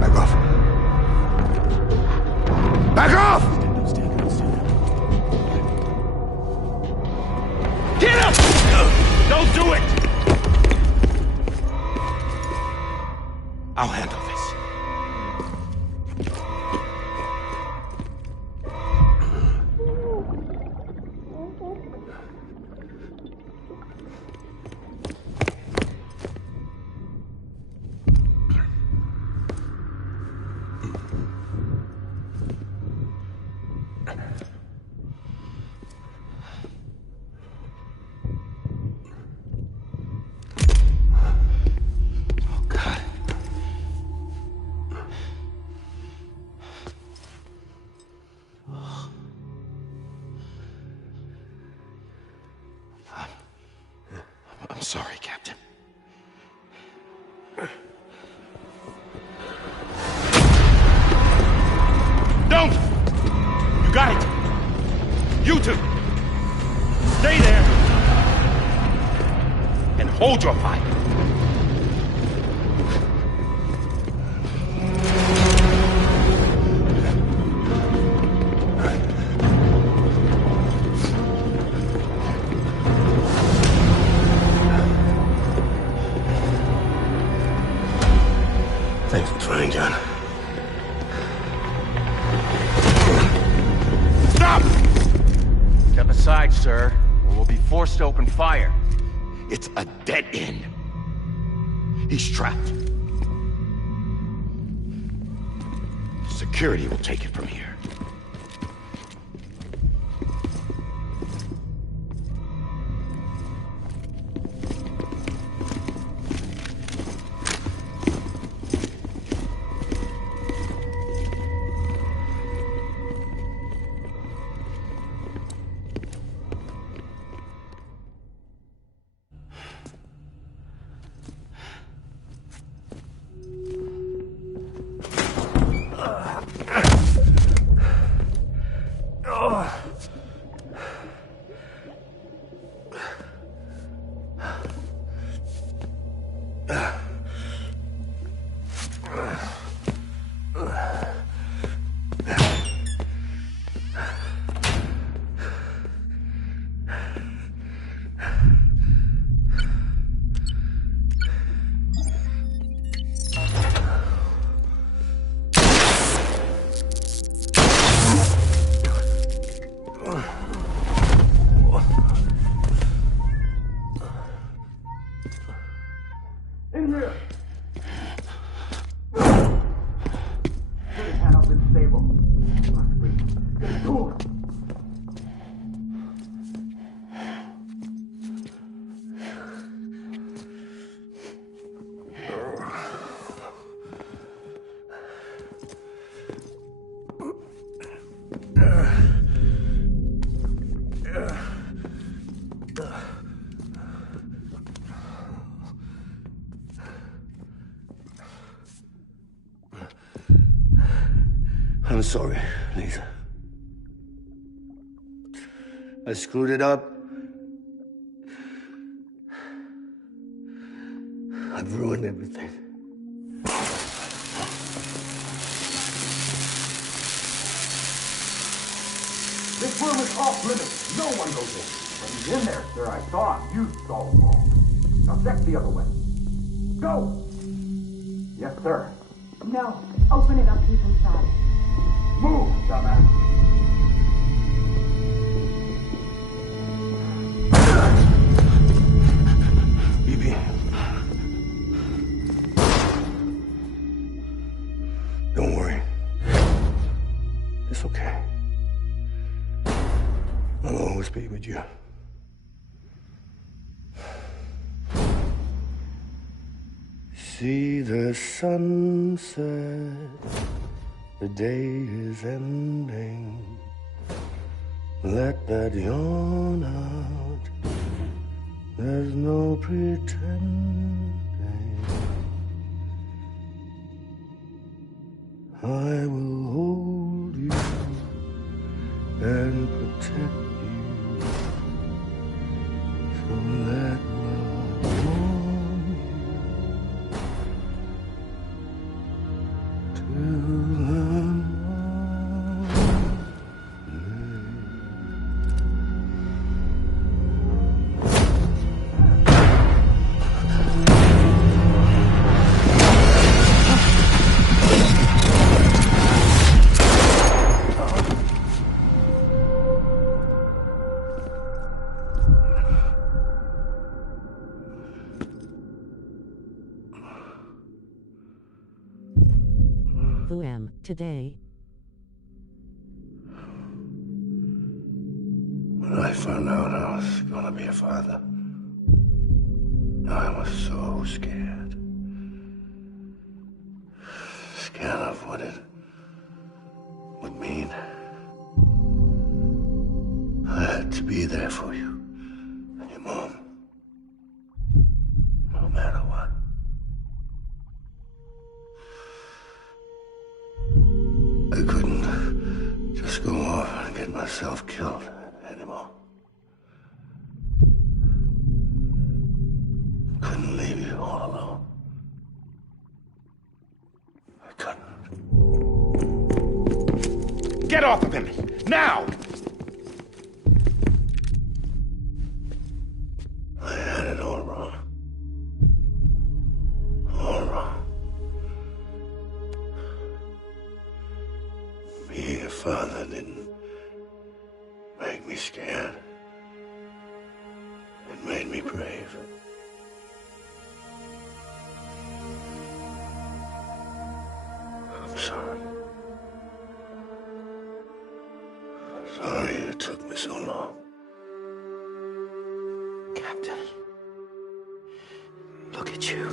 Back off. Back off! Get him! Don't do it! I'll handle this. I'm sorry, Captain. Don't! You got it! You two! Stay there! And hold your fire! Thanks for trying, John. Stop! Step aside, sir, or we'll be forced to open fire. It's a dead end. He's trapped. Security will take it from here. I'm sorry, Lisa. I screwed it up. I've ruined everything. This room is off limits. No one goes in. When he's in there, sir, I saw him. You saw him wrong. Now check the other way. Go! Yes, sir. No. Open it up. He's inside. Move, dumbass. Evie. Don't worry. It's okay. I'll always be with you. See the sunset. The day is ending. Let that yawn out. There's no pretending. I will hold you and protect you. So let love Today, when I found out I was gonna be a father, I was so scared. Scared of what it would mean. I had to be there for you and your mom, no matter what. I couldn't just go off and get myself killed anymore. Couldn't leave you all alone. I couldn't. Get off of him! Now! I had it all wrong. All wrong. Being a father didn't make me scared. It made me brave. I'm sorry. Sorry it took me so long. Captain, look at you.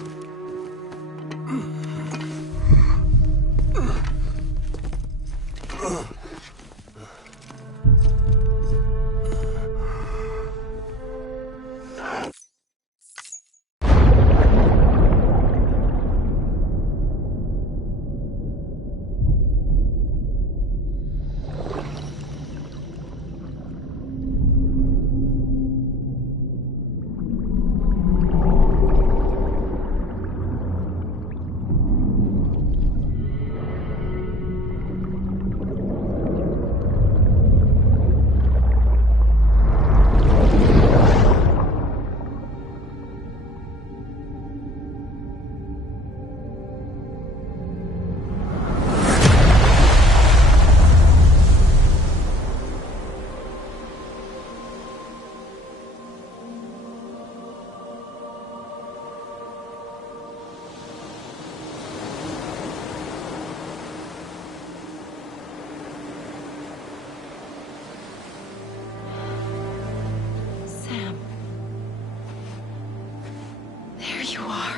There you are.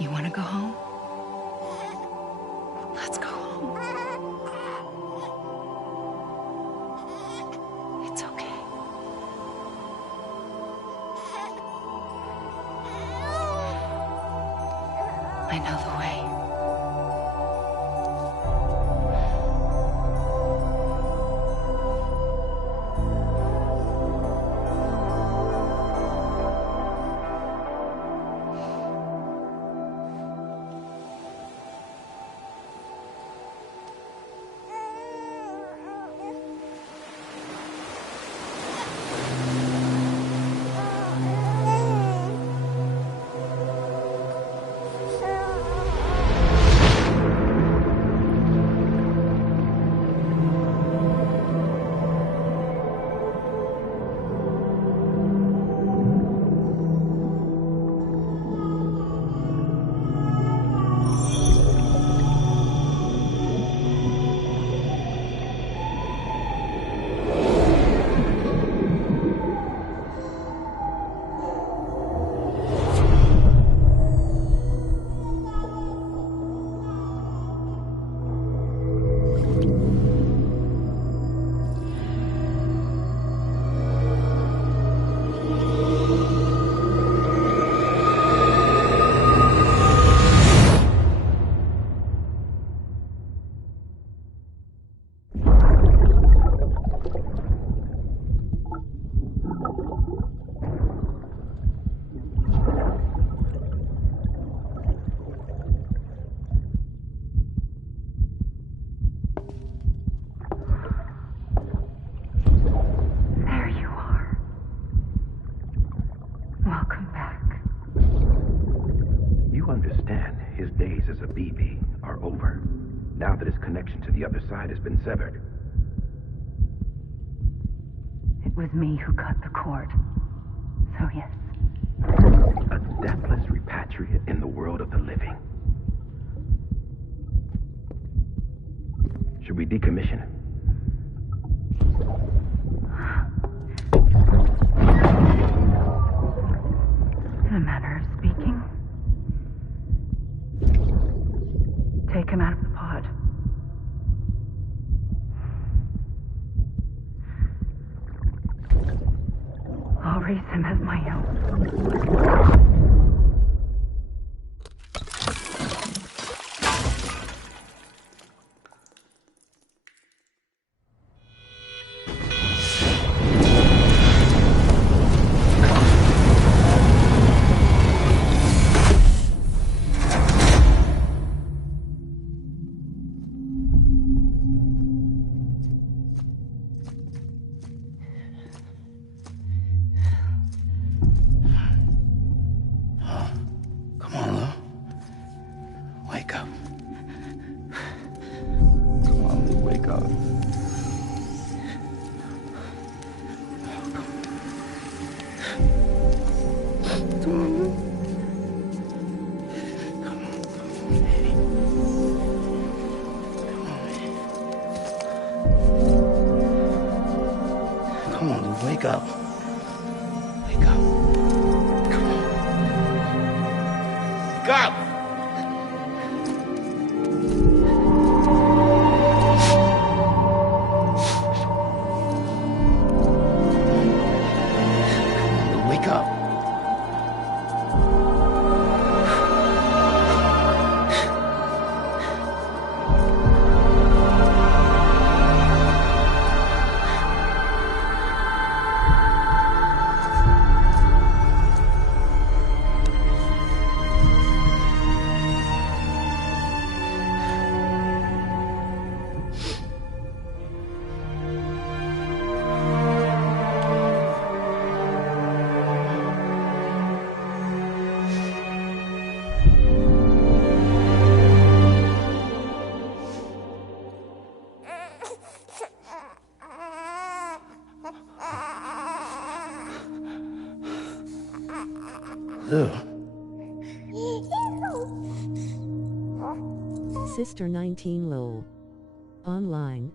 You want to go home? Let's go home. It's okay. I know the way. understand, his days as a BB are over, now that his connection to the other side has been severed. It was me who cut the cord. So yes. A deathless repatriate in the world of the living. Should we decommission him? In a manner of speaking. Take him out of the pod. I'll raise him as my own. Wake up. Wake up. Come on. Wake up! Wake up. Sister 19 LOL. Online.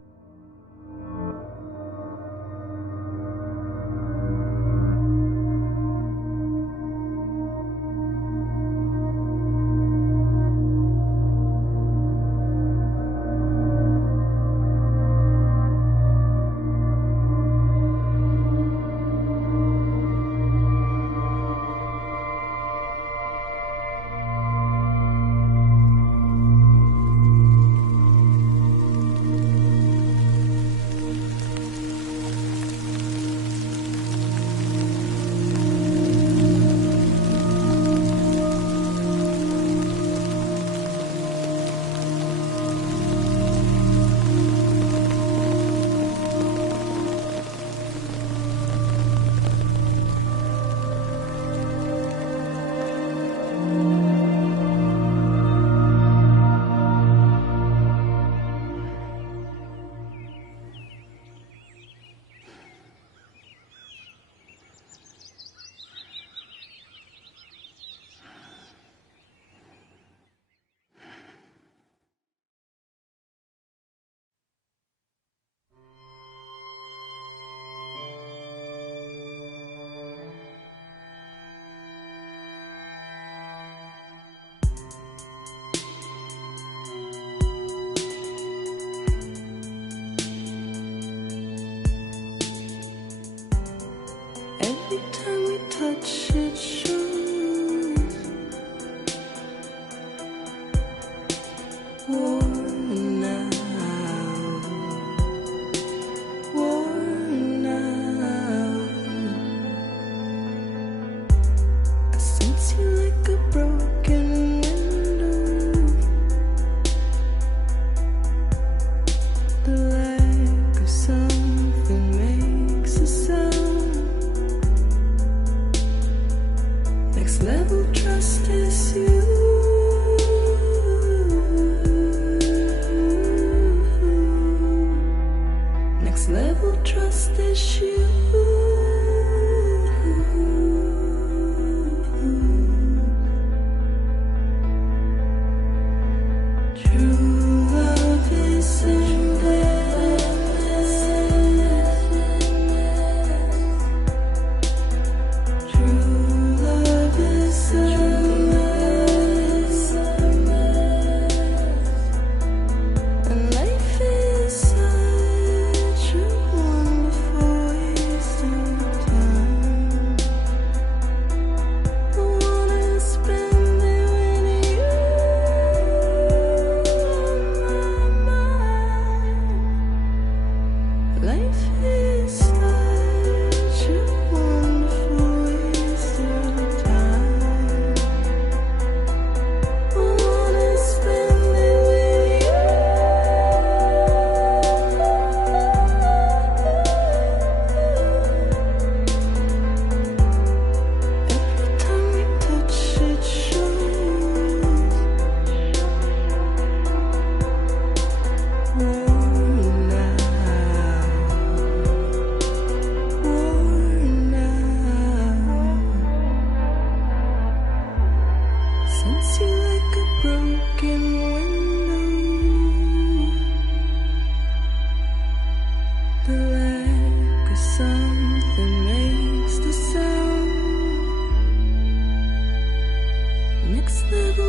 Level trust is you.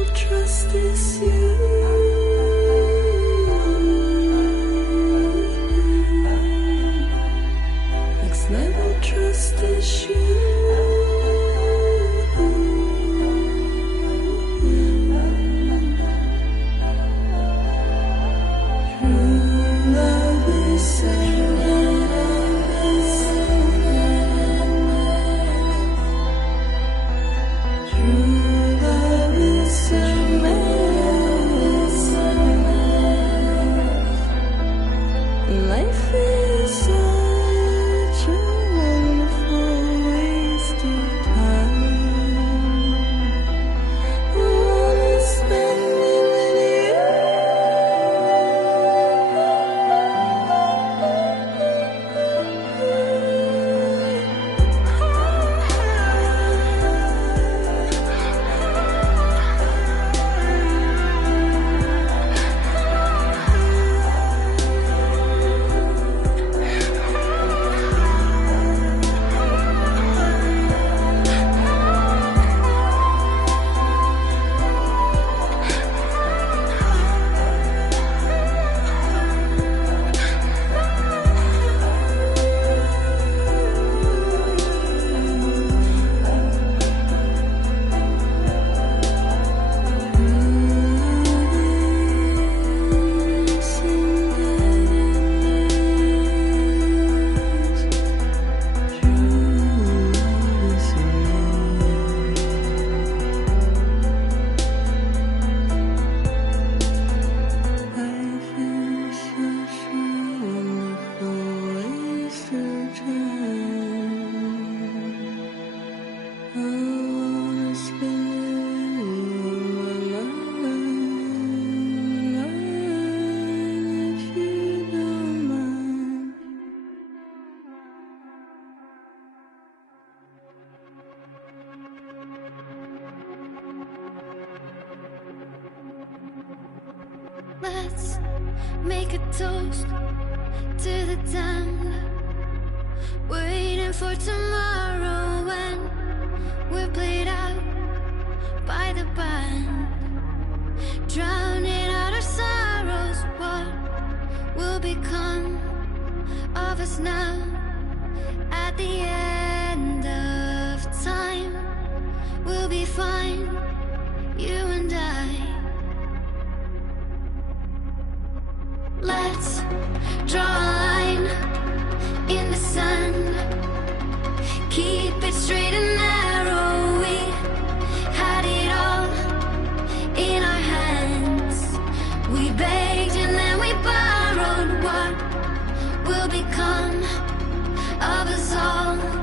level trust is you. Next level trust is you. Life is such a wonderful waste of time. I wanna spend it with Let's make a toast to the damned, waiting for tomorrow when we're played out by the band, drowning out our sorrows. What will become of us now at the end of time? We'll be fine, you and I. Let's draw a line in the sand, keep it straight and narrow. We had it all in our hands. We begged and then we borrowed. What will become of us all?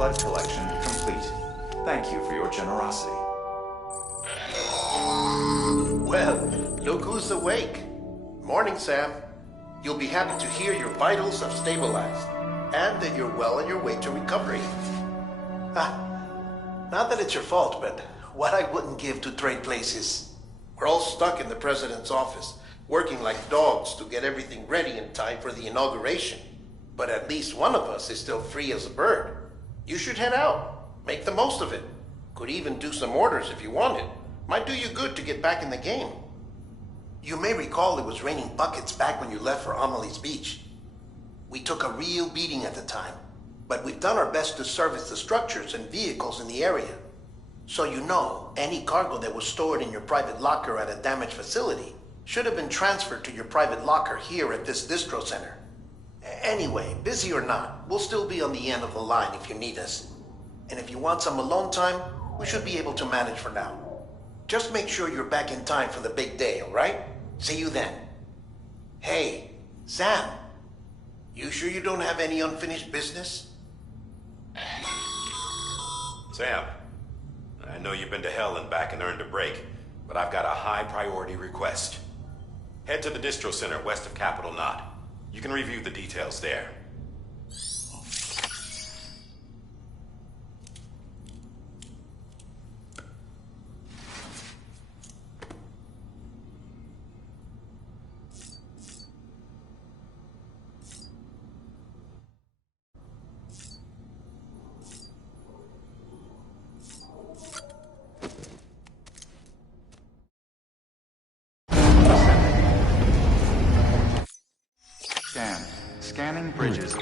blood collection complete. Thank you for your generosity. Well, look who's awake. Morning, Sam. You'll be happy to hear your vitals have stabilized, and that you're well on your way to recovery. Not that it's your fault, but what I wouldn't give to trade places. We're all stuck in the president's office, working like dogs to get everything ready in time for the inauguration. But at least one of us is still free as a bird. You should head out. Make the most of it. Could even do some orders if you wanted. Might do you good to get back in the game. You may recall it was raining buckets back when you left for Amelie's Beach. We took a real beating at the time, but we've done our best to service the structures and vehicles in the area. So you know, any cargo that was stored in your private locker at a damaged facility should have been transferred to your private locker here at this distro center. Anyway, busy or not, we'll still be on the end of the line if you need us. And if you want some alone time, we should be able to manage for now. Just make sure you're back in time for the big day, all right? See you then. Hey, Sam, you sure you don't have any unfinished business? Sam, I know you've been to hell and back and earned a break, but I've got a high priority request. Head to the distro center west of Capital Knot. You can review the details there. Scanning bridges.